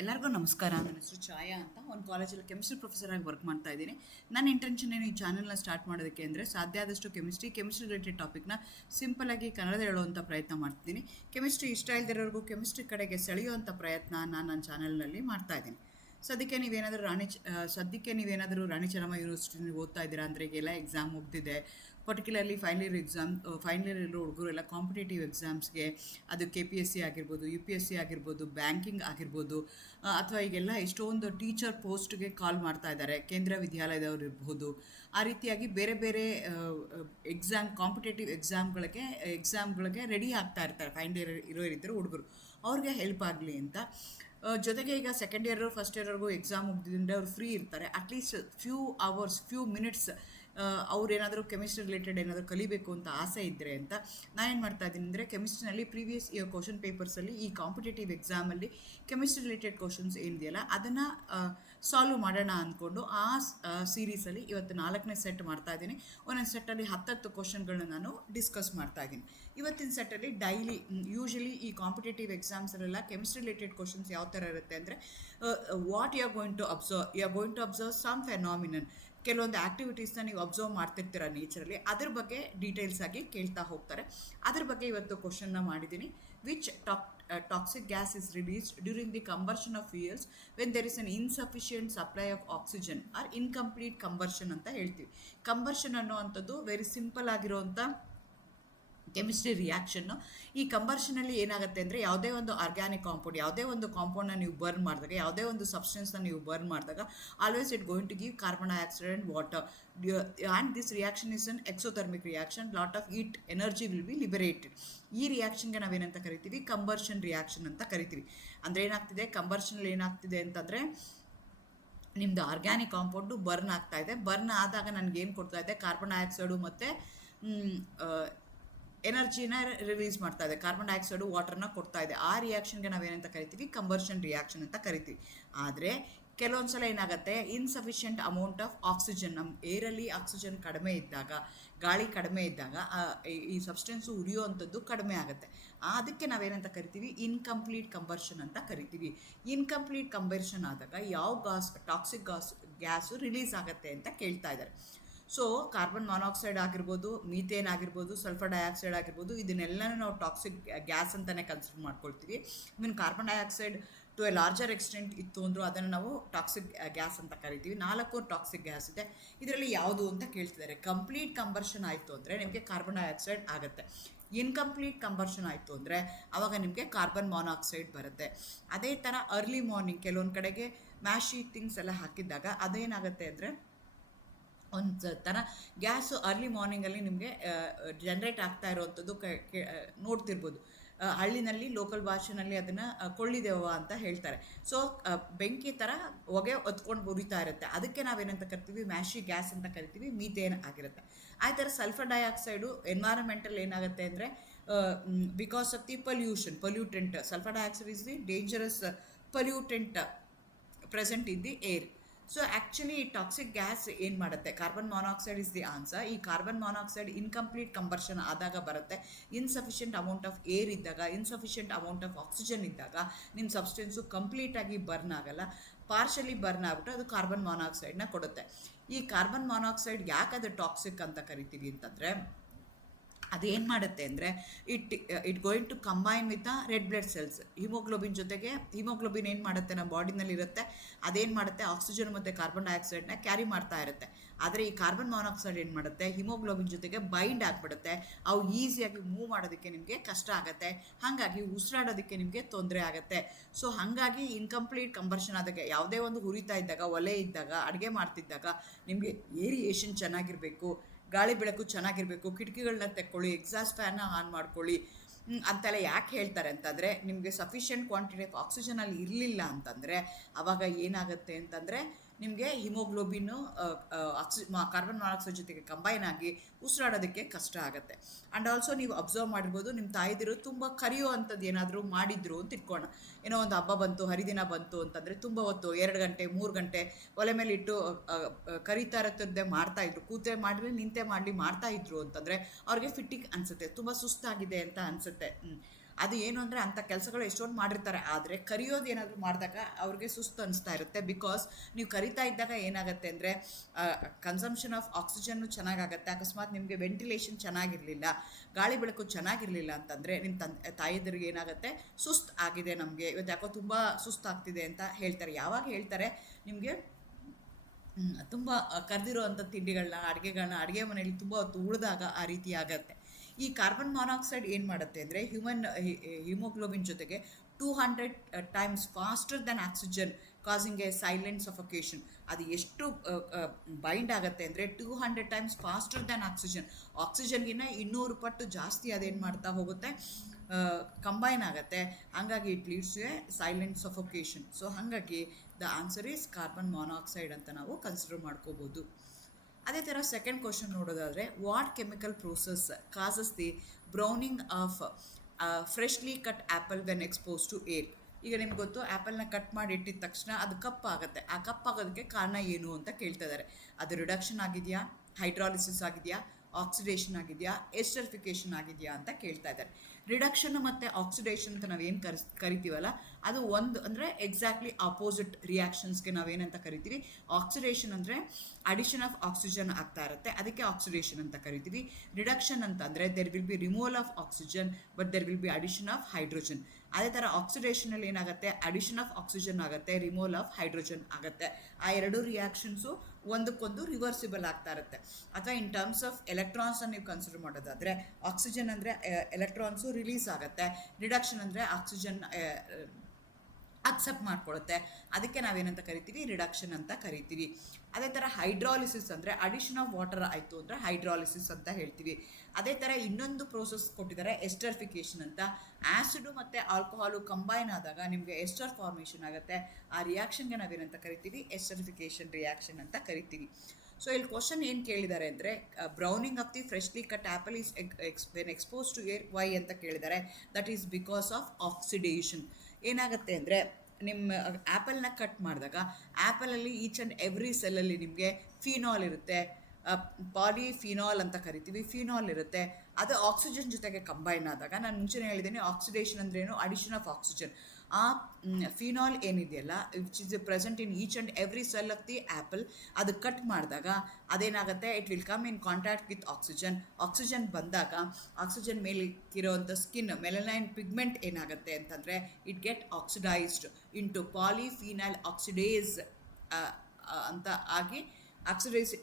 ಎಲ್ಲರಿಗೂ ನಮಸ್ಕಾರ. ನನ್ನ ಹೆಸರು ಛಾಯಾ ಅಂತ. ಒಂದು ಕಾಲೇಜಲ್ಲಿ ಕೆಮಿಸ್ಟ್ರಿ ಪ್ರೊಫೆಸರ್ ಆಗಿ ವರ್ಕ್ ಮಾಡ್ತಾ ಇದ್ದೀನಿ. ನನ್ನ ಇಂಟೆನ್ಷನ್ ಏನು ಈ ಚಾನಲ್ನ ಸ್ಟಾರ್ಟ್ ಮಾಡೋದಕ್ಕೆ ಅಂದರೆ ಸಾಧ್ಯ ಆದಷ್ಟು ಕೆಮಿಸ್ಟ್ರಿ ರಿಲೇಟೆಡ್ ಟಾಪಿಕ್ನ ಸಿಂಪಲಾಗಿ ಕನ್ನಡ ಹೇಳುವಂಥ ಪ್ರಯತ್ನ ಮಾಡ್ತಿದ್ದೀನಿ. ಕೆಮಿಸ್ಟ್ರಿ ಇಷ್ಟ ಇಲ್ದಿರೋರ್ಗೂ ಕೆಮಿಸ್ಟ್ರಿ ಕಡೆಗೆ ಸೆಳೆಯುವಂಥ ಪ್ರಯತ್ನ ನಾನು ನನ್ನ ಚಾನಲ್ನಲ್ಲಿ ಮಾಡ್ತಾ ಇದ್ದೀನಿ. ಸದ್ಯಕ್ಕೆ ನೀವೇನಾದರೂ ರಾಣಿ ಚೆನ್ನಮ್ಮ ಯೂನಿವರ್ಸಿಟಿಲಿ ಓದ್ತಾ ಇದ್ದೀರಾ ಅಂದರೆ ಈಗೆಲ್ಲ ಎಕ್ಸಾಮ್ ಮುಗ್ದಿದೆ. ಪರ್ಟಿಕ್ಯುಲರ್ಲಿ ಫೈನಲ್ ಇಯರ್ ಇರೋ ಹುಡುಗರು ಎಲ್ಲ ಕಾಂಪಿಟೇಟಿವ್ ಎಕ್ಸಾಮ್ಸ್ಗೆ, ಅದು KPSC ಆಗಿರ್ಬೋದು, UPSC ಆಗಿರ್ಬೋದು, ಬ್ಯಾಂಕಿಂಗ್ ಆಗಿರ್ಬೋದು, ಅಥವಾ ಈಗೆಲ್ಲ ಎಷ್ಟೊಂದು ಟೀಚರ್ ಪೋಸ್ಟ್ಗೆ ಕಾಲ್ ಮಾಡ್ತಾ ಇದ್ದಾರೆ, ಕೇಂದ್ರ ವಿದ್ಯಾಲಯದವ್ರು ಇರ್ಬೋದು. ಆ ರೀತಿಯಾಗಿ ಬೇರೆ ಬೇರೆ ಕಾಂಪಿಟೇಟಿವ್ ಎಕ್ಸಾಮ್ಗಳಿಗೆ ರೆಡಿ ಆಗ್ತಾ ಇರ್ತಾರೆ ಫೈನಲ್ ಇಯರ್ ಇದ್ದರು ಹುಡುಗರು. ಅವ್ರಿಗೆ ಹೆಲ್ಪ್ ಆಗಲಿ ಅಂತ. ಜೊತೆಗೆ ಈಗ ಸೆಕೆಂಡ್ ಇಯರ್ ಫಸ್ಟ್ ಇಯರ್ವರೆಗೂ ಎಕ್ಸಾಮ್ ಮುಗ್ದಿದ್ರೆ ಅವ್ರು ಫ್ರೀ ಇರ್ತಾರೆ. ಅಟ್ಲೀಸ್ಟ್ ಫ್ಯೂ ಮಿನಿಟ್ಸ್ ಅವ್ರು ಏನಾದರೂ ಕೆಮಿಸ್ಟ್ರಿ ರಿಲೇಟೆಡ್ ಏನಾದರೂ ಕಲಿಬೇಕು ಅಂತ ಆಸೆ ಇದ್ದರೆ ಅಂತ ನಾನೇನು ಮಾಡ್ತಾ ಇದ್ದೀನಿ ಅಂದರೆ, ಕೆಮಿಸ್ಟ್ರಿನಲ್ಲಿ ಪ್ರೀವಿಯಸ್ ಇಯರ್ ಕ್ವಶನ್ ಪೇಪರ್ಸಲ್ಲಿ ಈ ಕಾಂಪಿಟೇಟಿವ್ ಎಕ್ಸಾಮಲ್ಲಿ ಕೆಮಿಸ್ಟ್ರಿ ರಿಲೇಟೆಡ್ ಕ್ವಶನ್ಸ್ ಏನಿದೆಯಲ್ಲ ಅದನ್ನು ಸಾಲ್ವ್ ಮಾಡೋಣ ಅಂದ್ಕೊಂಡು ಆ ಸೀರೀಸಲ್ಲಿ ಇವತ್ತು 4ನೇ ಸೆಟ್ ಮಾಡ್ತಾ ಇದ್ದೀನಿ. ಒಂದೊಂದು ಸೆಟ್ಟಲ್ಲಿ 10 ಕ್ವಶನ್ಗಳನ್ನ ನಾನು ಡಿಸ್ಕಸ್ ಮಾಡ್ತಾ ಇದ್ದೀನಿ. ಇವತ್ತಿನ ಸೆಟ್ಟಲ್ಲಿ ಡೈಲಿ ಯೂಶಲಿ ಈ ಕಾಂಪಿಟೇಟಿವ್ ಎಕ್ಸಾಮ್ಸಲ್ಲೆಲ್ಲ ಕೆಮಿಸ್ಟ್ರಿ ರಿಲೇಟೆಡ್ ಕ್ವಶನ್ಸ್ ಯಾವ ಥರ ಇರುತ್ತೆ ಅಂದರೆ, what you are going to observe some phenomenon. ಕೆಲವೊಂದು ಆ್ಯಕ್ಟಿವಿಟೀಸ್ನ ನೀವು ಅಬ್ಸರ್ವ್ ಮಾಡ್ತಿರ್ತೀರ ನೇಚರಲ್ಲಿ, ಅದ್ರ ಬಗ್ಗೆ ಡೀಟೇಲ್ಸ್ ಆಗಿ ಕೇಳ್ತಾ ಹೋಗ್ತಾರೆ. ಅದ್ರ ಬಗ್ಗೆ ಇವತ್ತು ಕ್ವಶನ್ನ ಮಾಡಿದ್ದೀನಿ. Which toxic gas is released during the combustion of fuels when there is an insufficient supply of oxygen or incomplete combustion ಅಂತ ಹೇಳ್ತೀವಿ. ಕಂಬರ್ಷನ್ ಅನ್ನೋ ಅಂಥದ್ದು ವೆರಿ ಸಿಂಪಲ್ ಆಗಿರೋವಂಥ ಕೆಮಿಸ್ಟ್ರಿ ರಿಯಾಕ್ಷನ್ನು. ಈ ಕಂಬರ್ಷನಲ್ಲಿ ಏನಾಗುತ್ತೆ ಅಂದರೆ, ಯಾವುದೇ ಒಂದು ಆರ್ಗ್ಯಾನಿಕ್ ಕಾಂಪೌಂಡ್, ಯಾವುದೇ ಒಂದು ಕಾಂಪೌಂಡನ್ನ ನೀವು ಬರ್ನ್ ಮಾಡಿದಾಗ, ಯಾವುದೇ ಒಂದು ಸಬ್ಸ್ಟೆನ್ಸ್ನ ನೀವು ಬರ್ನ್ ಮಾಡಿದಾಗ, always it going to give carbon dioxide and water. And this reaction is an exothermic reaction. Lot of heat energy will be liberated. ಈ ರಿಯಾಕ್ಷನ್ಗೆ ನಾವೇನಂತ ಕರಿತೀವಿ? ಕಂಬರ್ಷನ್ ರಿಯಾಕ್ಷನ್ ಅಂತ ಕರಿತೀವಿ. ಅಂದರೆ ಏನಾಗ್ತಿದೆ, ಕಂಬರ್ಷನಲ್ಲಿ ಏನಾಗ್ತಿದೆ ಅಂತಂದರೆ, ನಿಮ್ಮದು ಆರ್ಗ್ಯಾನಿಕ್ ಕಾಂಪೌಂಡು ಬರ್ನ್ ಆಗ್ತಾ ಇದೆ. ಬರ್ನ್ ಆದಾಗ ನನಗೇನು ಕೊಡ್ತಾ ಇದೆ? ಕಾರ್ಬನ್ ಡೈಆಕ್ಸೈಡು ಮತ್ತು ಎನರ್ಜಿನ ರಿಲೀಸ್ ಮಾಡ್ತಾ ಇದೆ. ಕಾರ್ಬನ್ ಡೈಆಕ್ಸೈಡು ವಾಟರ್ನ ಕೊಡ್ತಾ ಇದೆ. ಆ ರಿಯಾಕ್ಷನ್ಗೆ ನಾವೇನಂತ ಕರಿತೀವಿ? ಕಂಬರ್ಷನ್ ರಿಯಾಕ್ಷನ್ ಅಂತ ಕರಿತೀವಿ. ಆದರೆ ಕೆಲವೊಂದು ಸಲ ಏನಾಗುತ್ತೆ, ಇನ್ಸಫಿಷಿಯೆಂಟ್ ಅಮೌಂಟ್ ಆಫ್ ಆಕ್ಸಿಜನ್, ನಮ್ಮ ಏರಲ್ಲಿ ಆಕ್ಸಿಜನ್ ಕಡಿಮೆ ಇದ್ದಾಗ, ಗಾಳಿ ಕಡಿಮೆ ಇದ್ದಾಗ ಈ ಸಬ್ಸ್ಟೆನ್ಸು ಉರಿಯುವಂಥದ್ದು ಕಡಿಮೆ ಆಗುತ್ತೆ. ಅದಕ್ಕೆ ನಾವೇನಂತ ಕರಿತೀವಿ? ಇನ್ಕಂಪ್ಲೀಟ್ ಕಂಬರ್ಷನ್ ಅಂತ ಕರಿತೀವಿ. ಇನ್ಕಂಪ್ಲೀಟ್ ಕಂಬರ್ಷನ್ ಆದಾಗ ಯಾವ ಟಾಕ್ಸಿಕ್ ಗ್ಯಾಸು ರಿಲೀಸ್ ಆಗುತ್ತೆ ಅಂತ ಕೇಳ್ತಾ ಇದ್ದಾರೆ. ಸೊ ಕಾರ್ಬನ್ ಮಾನಾಕ್ಸೈಡ್ ಆಗಿರ್ಬೋದು, ಮೀಥೇನ್ ಆಗಿರ್ಬೋದು, ಸಲ್ಫರ್ ಡೈಆಕ್ಸೈಡ್ ಆಗಿರ್ಬೋದು, ಇದನ್ನೆಲ್ಲನೂ ನಾವು ಟಾಕ್ಸಿಕ್ ಗ್ಯಾಸ್ ಅಂತಲೇ ಕನ್ಸಿಡರ್ ಮಾಡ್ಕೊಳ್ತೀವಿ. Mean carbon dioxide to a larger extent ಇತ್ತು ಅಂದರೂ ಅದನ್ನು ನಾವು ಟಾಕ್ಸಿಕ್ ಗ್ಯಾಸ್ ಅಂತ ಕರಿತೀವಿ. 4 ಟಾಕ್ಸಿಕ್ ಗ್ಯಾಸ್ ಇದೆ. ಇದರಲ್ಲಿ ಯಾವುದು ಅಂತ ಕೇಳ್ತಿದ್ದಾರೆ. ಕಂಪ್ಲೀಟ್ ಕಂಬರ್ಷನ್ ಆಯಿತು ಅಂದರೆ ನಿಮಗೆ ಕಾರ್ಬನ್ ಡೈಆಕ್ಸೈಡ್ ಆಗುತ್ತೆ. ಇನ್ಕಂಪ್ಲೀಟ್ ಕಂಬರ್ಷನ್ ಆಯಿತು ಅಂದರೆ ಆವಾಗ ನಿಮಗೆ ಕಾರ್ಬನ್ ಮಾನಾಕ್ಸೈಡ್ ಬರುತ್ತೆ. ಅದೇ ಥರ ಅರ್ಲಿ ಮಾರ್ನಿಂಗ್ ಕೆಲವೊಂದು ಕಡೆಗೆ ಮ್ಯಾಶಿ ಥಿಂಗ್ಸ್ ಎಲ್ಲ ಹಾಕಿದ್ದಾಗ ಅದೇನಾಗುತ್ತೆ ಅಂದರೆ, ಒಂದು ಥರ ಗ್ಯಾಸು ಅರ್ಲಿ ಮಾರ್ನಿಂಗಲ್ಲಿ ನಿಮಗೆ ಜನ್ರೇಟ್ ಆಗ್ತಾ ಇರೋವಂಥದ್ದು ನೋಡ್ತಿರ್ಬೋದು. ಹಳ್ಳಿನಲ್ಲಿ ಲೋಕಲ್ ಭಾಷೆನಲ್ಲಿ ಅದನ್ನು ಕೊಳ್ಳಿದೆವ್ವ ಅಂತ ಹೇಳ್ತಾರೆ. ಸೊ ಬೆಂಕಿ ಥರ ಹೊಗೆ ಹೊತ್ಕೊಂಡು ಉರಿತಾ ಇರುತ್ತೆ. ಅದಕ್ಕೆ ನಾವೇನಂತ ಕರಿತೀವಿ? ಮ್ಯಾಶಿ ಗ್ಯಾಸ್ ಅಂತ ಕರಿತೀವಿ. ಮೀಥೇನ್ ಆಗಿರುತ್ತೆ. ಆ ಥರ ಸಲ್ಫರ್ ಡೈಆಕ್ಸೈಡು ಎನ್ವೈರನ್ಮೆಂಟಲ್ ಏನಾಗುತ್ತೆ ಅಂದರೆ, because of the pollutant, sulphur dioxide is the dangerous pollutant present in the air. So actually ಈ ಟಾಕ್ಸಿಕ್ ಗ್ಯಾಸ್ ಏನು ಮಾಡುತ್ತೆ? Carbon monoxide is the answer. ಈ ಕಾರ್ಬನ್ ಮಾನಾಕ್ಸೈಡ್ ಇನ್ಕಂಪ್ಲೀಟ್ ಕಂಬರ್ಷನ್ ಆದಾಗ ಬರುತ್ತೆ. ಇನ್ಸಫಿಷಿಯೆಂಟ್ ಅಮೌಂಟ್ ಆಫ್ ಏರ್ ಇದ್ದಾಗ, insufficient amount of oxygen ಇದ್ದಾಗ ನಿಮ್ಮ substance ಕಂಪ್ಲೀಟಾಗಿ ಬರ್ನ್ ಆಗಲ್ಲ, ಪಾರ್ಷಲಿ ಬರ್ನ್ ಆಗಿಬಿಟ್ಟು ಅದು ಕಾರ್ಬನ್ ಮಾನಾಕ್ಸೈಡ್ನ ಕೊಡುತ್ತೆ. ಈ ಕಾರ್ಬನ್ ಮಾನಾಕ್ಸೈಡ್ ಯಾಕೆ ಅದು ಟಾಕ್ಸಿಕ್ ಅಂತ ಕರಿತೀವಿ ಅಂತಂದರೆ, ಅದೇನು ಮಾಡುತ್ತೆ ಅಂದರೆ, it going to combine with red blood cells. Haemoglobin ಜೊತೆಗೆ, ಹಿಮೋಗ್ಲೋಬಿನ್ ಏನು ಮಾಡುತ್ತೆ ನಮ್ಮ ಬಾಡಿನಲ್ಲಿ ಇರುತ್ತೆ, ಅದೇನು ಮಾಡುತ್ತೆ? ಆಕ್ಸಿಜನ್ ಮತ್ತು ಕಾರ್ಬನ್ ಡೈಆಕ್ಸೈಡ್ನ ಕ್ಯಾರಿ ಮಾಡ್ತಾ ಇರುತ್ತೆ. ಆದರೆ ಈ ಕಾರ್ಬನ್ ಮಾನಾಕ್ಸೈಡ್ ಏನು ಮಾಡುತ್ತೆ? ಹಿಮೋಗ್ಲೋಬಿನ್ ಜೊತೆಗೆ ಬೈಂಡ್ ಆಗಿಬಿಡುತ್ತೆ. ಅವು ಈಸಿಯಾಗಿ ಮೂವ್ ಮಾಡೋದಕ್ಕೆ ನಿಮಗೆ ಕಷ್ಟ ಆಗುತ್ತೆ. ಹಾಗಾಗಿ ಉಸಿರಾಡೋದಕ್ಕೆ ನಿಮಗೆ ತೊಂದರೆ ಆಗುತ್ತೆ. ಸೊ ಹಾಗಾಗಿ ಇನ್ಕಂಪ್ಲೀಟ್ ಕಂಬರ್ಷನ್ ಆದಾಗ, ಯಾವುದೇ ಒಂದು ಹುರಿತಾ ಇದ್ದಾಗ, ಒಲೆ ಇದ್ದಾಗ, ಅಡುಗೆ ಮಾಡ್ತಿದ್ದಾಗ ನಿಮಗೆ ಏರಿಯೇಷನ್ ಚೆನ್ನಾಗಿರಬೇಕು, ಗಾಳಿ ಬೆಳಕು ಚೆನ್ನಾಗಿರಬೇಕು, ಕಿಟಕಿಗಳನ್ನ ತೆಕ್ಕೊಳ್ಳಿ, ಎಕ್ಸಾಸ್ಟ್ ಫ್ಯಾನ್ನ ಆನ್ ಮಾಡ್ಕೊಳ್ಳಿ ಅಂತೆಲ್ಲ ಯಾಕೆ ಹೇಳ್ತಾರೆ ಅಂತಂದರೆ, ನಿಮಗೆ ಸಫಿಷಿಯೆಂಟ್ ಕ್ವಾಂಟಿಟಿ ಆಫ್ ಆಕ್ಸಿಜನಲ್ಲಿ ಇರಲಿಲ್ಲ ಅಂತಂದರೆ ಆವಾಗ ಏನಾಗುತ್ತೆ ಅಂತಂದರೆ, ನಿಮಗೆ ಹಿಮೋಗ್ಲೋಬಿನ್ನು ಕಾರ್ಬನ್ ಮಾನಾಕ್ಸೈಡ್ ಜೊತೆಗೆ ಕಂಬೈನ್ ಆಗಿ ಉಸಿರಾಡೋದಕ್ಕೆ ಕಷ್ಟ ಆಗುತ್ತೆ. ಆ್ಯಂಡ್ ಆಲ್ಸೋ ನೀವು ಅಬ್ಸರ್ವ್ ಮಾಡಿರ್ಬೋದು, ನಿಮ್ಮ ತಾಯಿದಿರು ತುಂಬ ಕರಿಯೋ ಅಂಥದ್ದು ಏನಾದರೂ ಮಾಡಿದ್ರು ಅಂತ ಇಟ್ಕೋಣ. ಏನೋ ಒಂದು ಹಬ್ಬ ಬಂತು, ಹರಿದಿನ ಬಂತು ಅಂತಂದರೆ ತುಂಬ ಹೊತ್ತು 2 ಗಂಟೆ 3 ಗಂಟೆ ಒಲೆ ಮೇಲೆ ಇಟ್ಟು ಕರಿತಾ ಇರೋದ್ದೇ ಮಾಡ್ತಾಯಿದ್ರು. ಕೂತೆ ಮಾಡಲಿ ನಿಂತೆ ಮಾಡಲಿ ಮಾಡ್ತಾಯಿದ್ರು ಅಂತಂದರೆ ಅವ್ರಿಗೆ ಫಿಟ್ಟಿಂಗ್ ಅನಿಸುತ್ತೆ, ತುಂಬ ಸುಸ್ತಾಗಿದೆ ಅಂತ ಅನಿಸುತ್ತೆ. ಅದು ಏನು ಅಂದರೆ ಅಂಥ ಕೆಲಸಗಳು ಎಷ್ಟೊಂದು ಮಾಡಿರ್ತಾರೆ, ಆದರೆ ಕರಿಯೋದು ಏನಾದರೂ ಮಾಡಿದಾಗ ಅವ್ರಿಗೆ ಸುಸ್ತು ಅನಿಸ್ತಾ ಇರುತ್ತೆ. ಬಿಕಾಸ್ ನೀವು ಕರಿತಾ ಇದ್ದಾಗ ಏನಾಗುತ್ತೆ ಅಂದರೆ ಕನ್ಸಂಪ್ಷನ್ ಆಫ್ ಆಕ್ಸಿಜನ್ನು ಚೆನ್ನಾಗಾಗುತ್ತೆ. ಅಕಸ್ಮಾತ್ ನಿಮಗೆ ವೆಂಟಿಲೇಷನ್ ಚೆನ್ನಾಗಿರಲಿಲ್ಲ, ಗಾಳಿ ಬೆಳಕು ಚೆನ್ನಾಗಿರಲಿಲ್ಲ ಅಂತಂದರೆ ನಿಮ್ಮ ತಾಯಿದರಿಗೆ ಏನಾಗುತ್ತೆ, ಸುಸ್ತು ಆಗಿದೆ ನಮಗೆ ಇವತ್ತು, ಯಾಕೋ ತುಂಬ ಸುಸ್ತಾಗ್ತಿದೆ ಅಂತ ಹೇಳ್ತಾರೆ. ಯಾವಾಗ ಹೇಳ್ತಾರೆ ನಿಮಗೆ ತುಂಬ ಕರೆದಿರೋ ಅಂಥ ತಿಂಡಿಗಳನ್ನ, ಅಡುಗೆ ಮನೆಯಲ್ಲಿ ತುಂಬ ಹೊತ್ತು ಉಳಿದಾಗ ಆ ರೀತಿ ಆಗತ್ತೆ. ಈ ಕಾರ್ಬನ್ ಮಾನಾಕ್ಸೈಡ್ ಏನು ಮಾಡುತ್ತೆ ಅಂದರೆ ಹಿಮೋಗ್ಲೋಬಿನ್ ಜೊತೆಗೆ 200 times faster then oxygen causing A silent suffocation. ಅದು ಎಷ್ಟು ಬೈಂಡ್ ಆಗುತ್ತೆ ಅಂದರೆ 200 ಟೈಮ್ಸ್ ಫಾಸ್ಟರ್ ದೆನ್ ಆಕ್ಸಿಜನ್ಗಿನ್ನ 200 ಪಟ್ಟು ಜಾಸ್ತಿ ಅದೇನು ಮಾಡ್ತಾ ಹೋಗುತ್ತೆ, ಕಂಬೈನ್ ಆಗುತ್ತೆ. ಹಾಗಾಗಿ it leads a silent suffocation. So ಹಾಗಾಗಿ the answer is carbon monoxide ಅಂತ ನಾವು ಕನ್ಸಿಡರ್ ಮಾಡ್ಕೋಬೋದು. ಅದೇ ಥರ ಸೆಕೆಂಡ್ ಕ್ವಶನ್ ನೋಡೋದಾದರೆ, what chemical process causes the browning of freshly cut apple when expose to air? ಈಗ ನಿಮ್ಗೆ ಗೊತ್ತು, ಆ್ಯಪಲ್ನ ಕಟ್ ಮಾಡಿ ಇಟ್ಟಿದ ತಕ್ಷಣ ಅದು ಕಪ್ಪಾಗುತ್ತೆ. ಆ ಕಪ್ಪಾಗೋದಕ್ಕೆ ಕಾರಣ ಏನು ಅಂತ ಕೇಳ್ತಾ ಇದ್ದಾರೆ. ಅದು ರಿಡಕ್ಷನ್ ಆಗಿದೆಯಾ, ಹೈಡ್ರಾಲಿಸಿಸ್ ಆಗಿದೆಯಾ, ಆಕ್ಸಿಡೇಷನ್ ಆಗಿದೆಯಾ, ಎಸ್ಟರಿಫಿಕೇಷನ್ ಆಗಿದೆಯಾ ಅಂತ ಕೇಳ್ತಾ ಇದ್ದಾರೆ. ರಿಡಕ್ಷನ್ ಮತ್ತು ಆಕ್ಸಿಡೇಷನ್ ಅಂತ ನಾವೇನು ಕರಿತೀವಲ್ಲ, ಅದು ಒಂದು ಅಂದರೆ ಎಕ್ಸಾಕ್ಟ್ಲಿ ಆಪೋಸಿಟ್ ರಿಯಾಕ್ಷನ್ಸ್ಗೆ ನಾವೇನಂತ ಕರಿತೀವಿ. ಆಕ್ಸಿಡೇಷನ್ ಅಂದರೆ ಅಡಿಷನ್ ಆಫ್ ಆಕ್ಸಿಜನ್ ಆಗ್ತಾ ಇರುತ್ತೆ, ಅದಕ್ಕೆ ಆಕ್ಸಿಡೇಷನ್ ಅಂತ ಕರಿತೀವಿ. ರಿಡಕ್ಷನ್ ಅಂತಂದರೆ there will be removal of oxygen but there will be addition of hydrogen. ಅದೇ ಥರ ಆಕ್ಸಿಡೇಷನಲ್ಲಿ ಏನಾಗುತ್ತೆ, ಅಡಿಷನ್ ಆಫ್ ಆಕ್ಸಿಜನ್ ಆಗುತ್ತೆ, ರಿಮೂವಲ್ ಆಫ್ ಹೈಡ್ರೋಜನ್ ಆಗುತ್ತೆ. ಆ ಎರಡೂ ರಿಯಾಕ್ಷನ್ಸು ಒಂದಕ್ಕೊಂದು ರಿವರ್ಸಿಬಲ್ ಆಗ್ತಾ ಇರುತ್ತೆ. ಅಥವಾ ಇನ್ ಟರ್ಮ್ಸ್ ಆಫ್ ಎಲೆಕ್ಟ್ರಾನ್ಸನ್ನು ನೀವು ಕನ್ಸಿಡರ್ ಮಾಡೋದಾದರೆ, ಆಕ್ಸಿಜನ್ ಅಂದರೆ ಎಲೆಕ್ಟ್ರಾನ್ಸು ರಿಲೀಸ್ ಆಗುತ್ತೆ, ರಿಡಕ್ಷನ್ ಅಂದರೆ ಆಕ್ಸಿಜನ್ ಅಕ್ಸೆಪ್ಟ್ ಮಾಡ್ಕೊಳ್ಳುತ್ತೆ, ಅದಕ್ಕೆ ನಾವೇನಂತ ಕರಿತೀವಿ, ರಿಡಕ್ಷನ್ ಅಂತ ಕರಿತೀವಿ. ಅದೇ ಥರ ಹೈಡ್ರಾಲಿಸಿಸ್ ಅಂದರೆ ಅಡಿಷನ್ ಆಫ್ ವಾಟರ್ ಆಯಿತು ಅಂದರೆ ಹೈಡ್ರಾಲಿಸಿಸ್ ಅಂತ ಹೇಳ್ತೀವಿ. ಅದೇ ಥರ ಇನ್ನೊಂದು ಪ್ರೋಸೆಸ್ ಕೊಟ್ಟಿದ್ದಾರೆ, ಎಸ್ಟರಿಫಿಕೇಷನ್ ಅಂತ. ಆ್ಯಸಿಡು ಮತ್ತು ಆಲ್ಕೋಹಾಲು ಕಂಬೈನ್ ಆದಾಗ ನಿಮಗೆ ಎಸ್ಟರ್ ಫಾರ್ಮೇಷನ್ ಆಗುತ್ತೆ. ಆ ರಿಯಾಕ್ಷನ್ಗೆ ನಾವೇನಂತ ಕರಿತೀವಿ, ಎಸ್ಟರಿಫಿಕೇಷನ್ ರಿಯಾಕ್ಷನ್ ಅಂತ ಕರಿತೀವಿ. ಸೊ ಇಲ್ಲಿ ಕ್ವಶನ್ ಏನು ಕೇಳಿದ್ದಾರೆ ಅಂದರೆ, browning of the freshly cut apple is when expose to air, why ಅಂತ ಕೇಳಿದ್ದಾರೆ. That is because of oxidation. ಏನಾಗುತ್ತೆ ಅಂದರೆ, ನಿಮ್ಮ ಆ್ಯಪಲ್ನ ಕಟ್ ಮಾಡಿದಾಗ ಆ್ಯಪಲಲ್ಲಿ ಈಚ್ ಆ್ಯಂಡ್ ಎವ್ರಿ ಸೆಲ್ಲಲ್ಲಿ ನಿಮಗೆ ಫಿನಾಲ್ ಇರುತ್ತೆ, ಪಾಲಿಫಿನಾಲ್ ಅಂತ ಕರಿತೀವಿ, ಫಿನಾಲ್ ಇರುತ್ತೆ. ಅದು ಆಕ್ಸಿಜನ್ ಜೊತೆಗೆ ಕಂಬೈನ್ ಆದಾಗ, ನಾನು ಮುಂಚೆನೇ ಹೇಳಿದ್ದೀನಿ ಆಕ್ಸಿಡೇಷನ್ ಅಂದ್ರೇನು, ಅಡಿಷನ್ ಆಫ್ ಆಕ್ಸಿಜನ್. ಆ ಫಿನಾಲ್ ಏನಿದೆಯಲ್ಲ, which is present in each and every cell of the apple, ಅದು ಕಟ್ ಮಾಡಿದಾಗ ಅದೇನಾಗುತ್ತೆ, it will come in contact with oxygen. Oxygen ಬಂದಾಗ ಆಕ್ಸಿಜನ್ ಮೇಲೆ ಇರೋವಂಥ ಸ್ಕಿನ್ ಮೆಲನೈನ್ ಪಿಗ್ಮೆಂಟ್ ಏನಾಗುತ್ತೆ ಅಂತಂದರೆ, it get oxidised into polyphenol oxidase ಅಂತ ಆಗಿ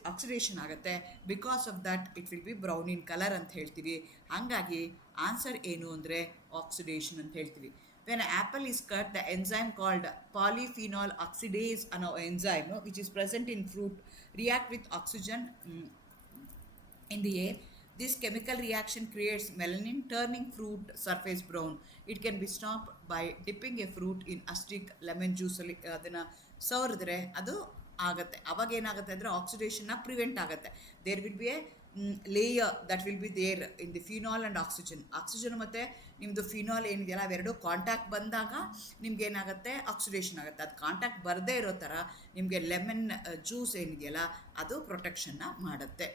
ಆಕ್ಸಿಡೇಷನ್ ಆಗುತ್ತೆ. Because of that it will be brown in colour ಅಂತ ಹೇಳ್ತೀವಿ. ಹಾಗಾಗಿ ಆನ್ಸರ್ ಏನು ಅಂದರೆ ಆಕ್ಸಿಡೇಷನ್ ಅಂತ ಹೇಳ್ತೀವಿ. When an apple is cut, the enzyme called polyphenol oxidase ಅನ್ನೋ enzyme, which is present in fruit, react with oxygen in the air. This chemical reaction creates melanin, turning fruit surface brown. It can be stopped by dipping a fruit in acidic lemon juice ಅಲ್ಲಿ ಅದನ್ನು ಸವರಿದ್ರೆ ಅದು ಆಗುತ್ತೆ. ಅವಾಗ ಏನಾಗುತ್ತೆ ಅಂದರೆ ಆಕ್ಸಿಡೇಷನ್ನ prevent ಆಗುತ್ತೆ. There will be a layer that will be there in the phenol and oxygen ಮತ್ತು ನಿಮ್ಮದು ಫಿನಾಲ್ ಏನಿದೆಯಲ್ಲ ಅವೆರಡು ಕಾಂಟ್ಯಾಕ್ಟ್ ಬಂದಾಗ ನಿಮ್ಗೆ ಏನಾಗುತ್ತೆ, ಆಕ್ಸಿಡೇಷನ್ ಆಗುತ್ತೆ. ಅದು ಕಾಂಟ್ಯಾಕ್ಟ್ ಬರದೇ ಇರೋ ಥರ ನಿಮಗೆ ಲೆಮನ್ ಜ್ಯೂಸ್ ಏನಿದೆಯಲ್ಲ ಅದು ಪ್ರೊಟೆಕ್ಷನ್ನ ಮಾಡುತ್ತೆ.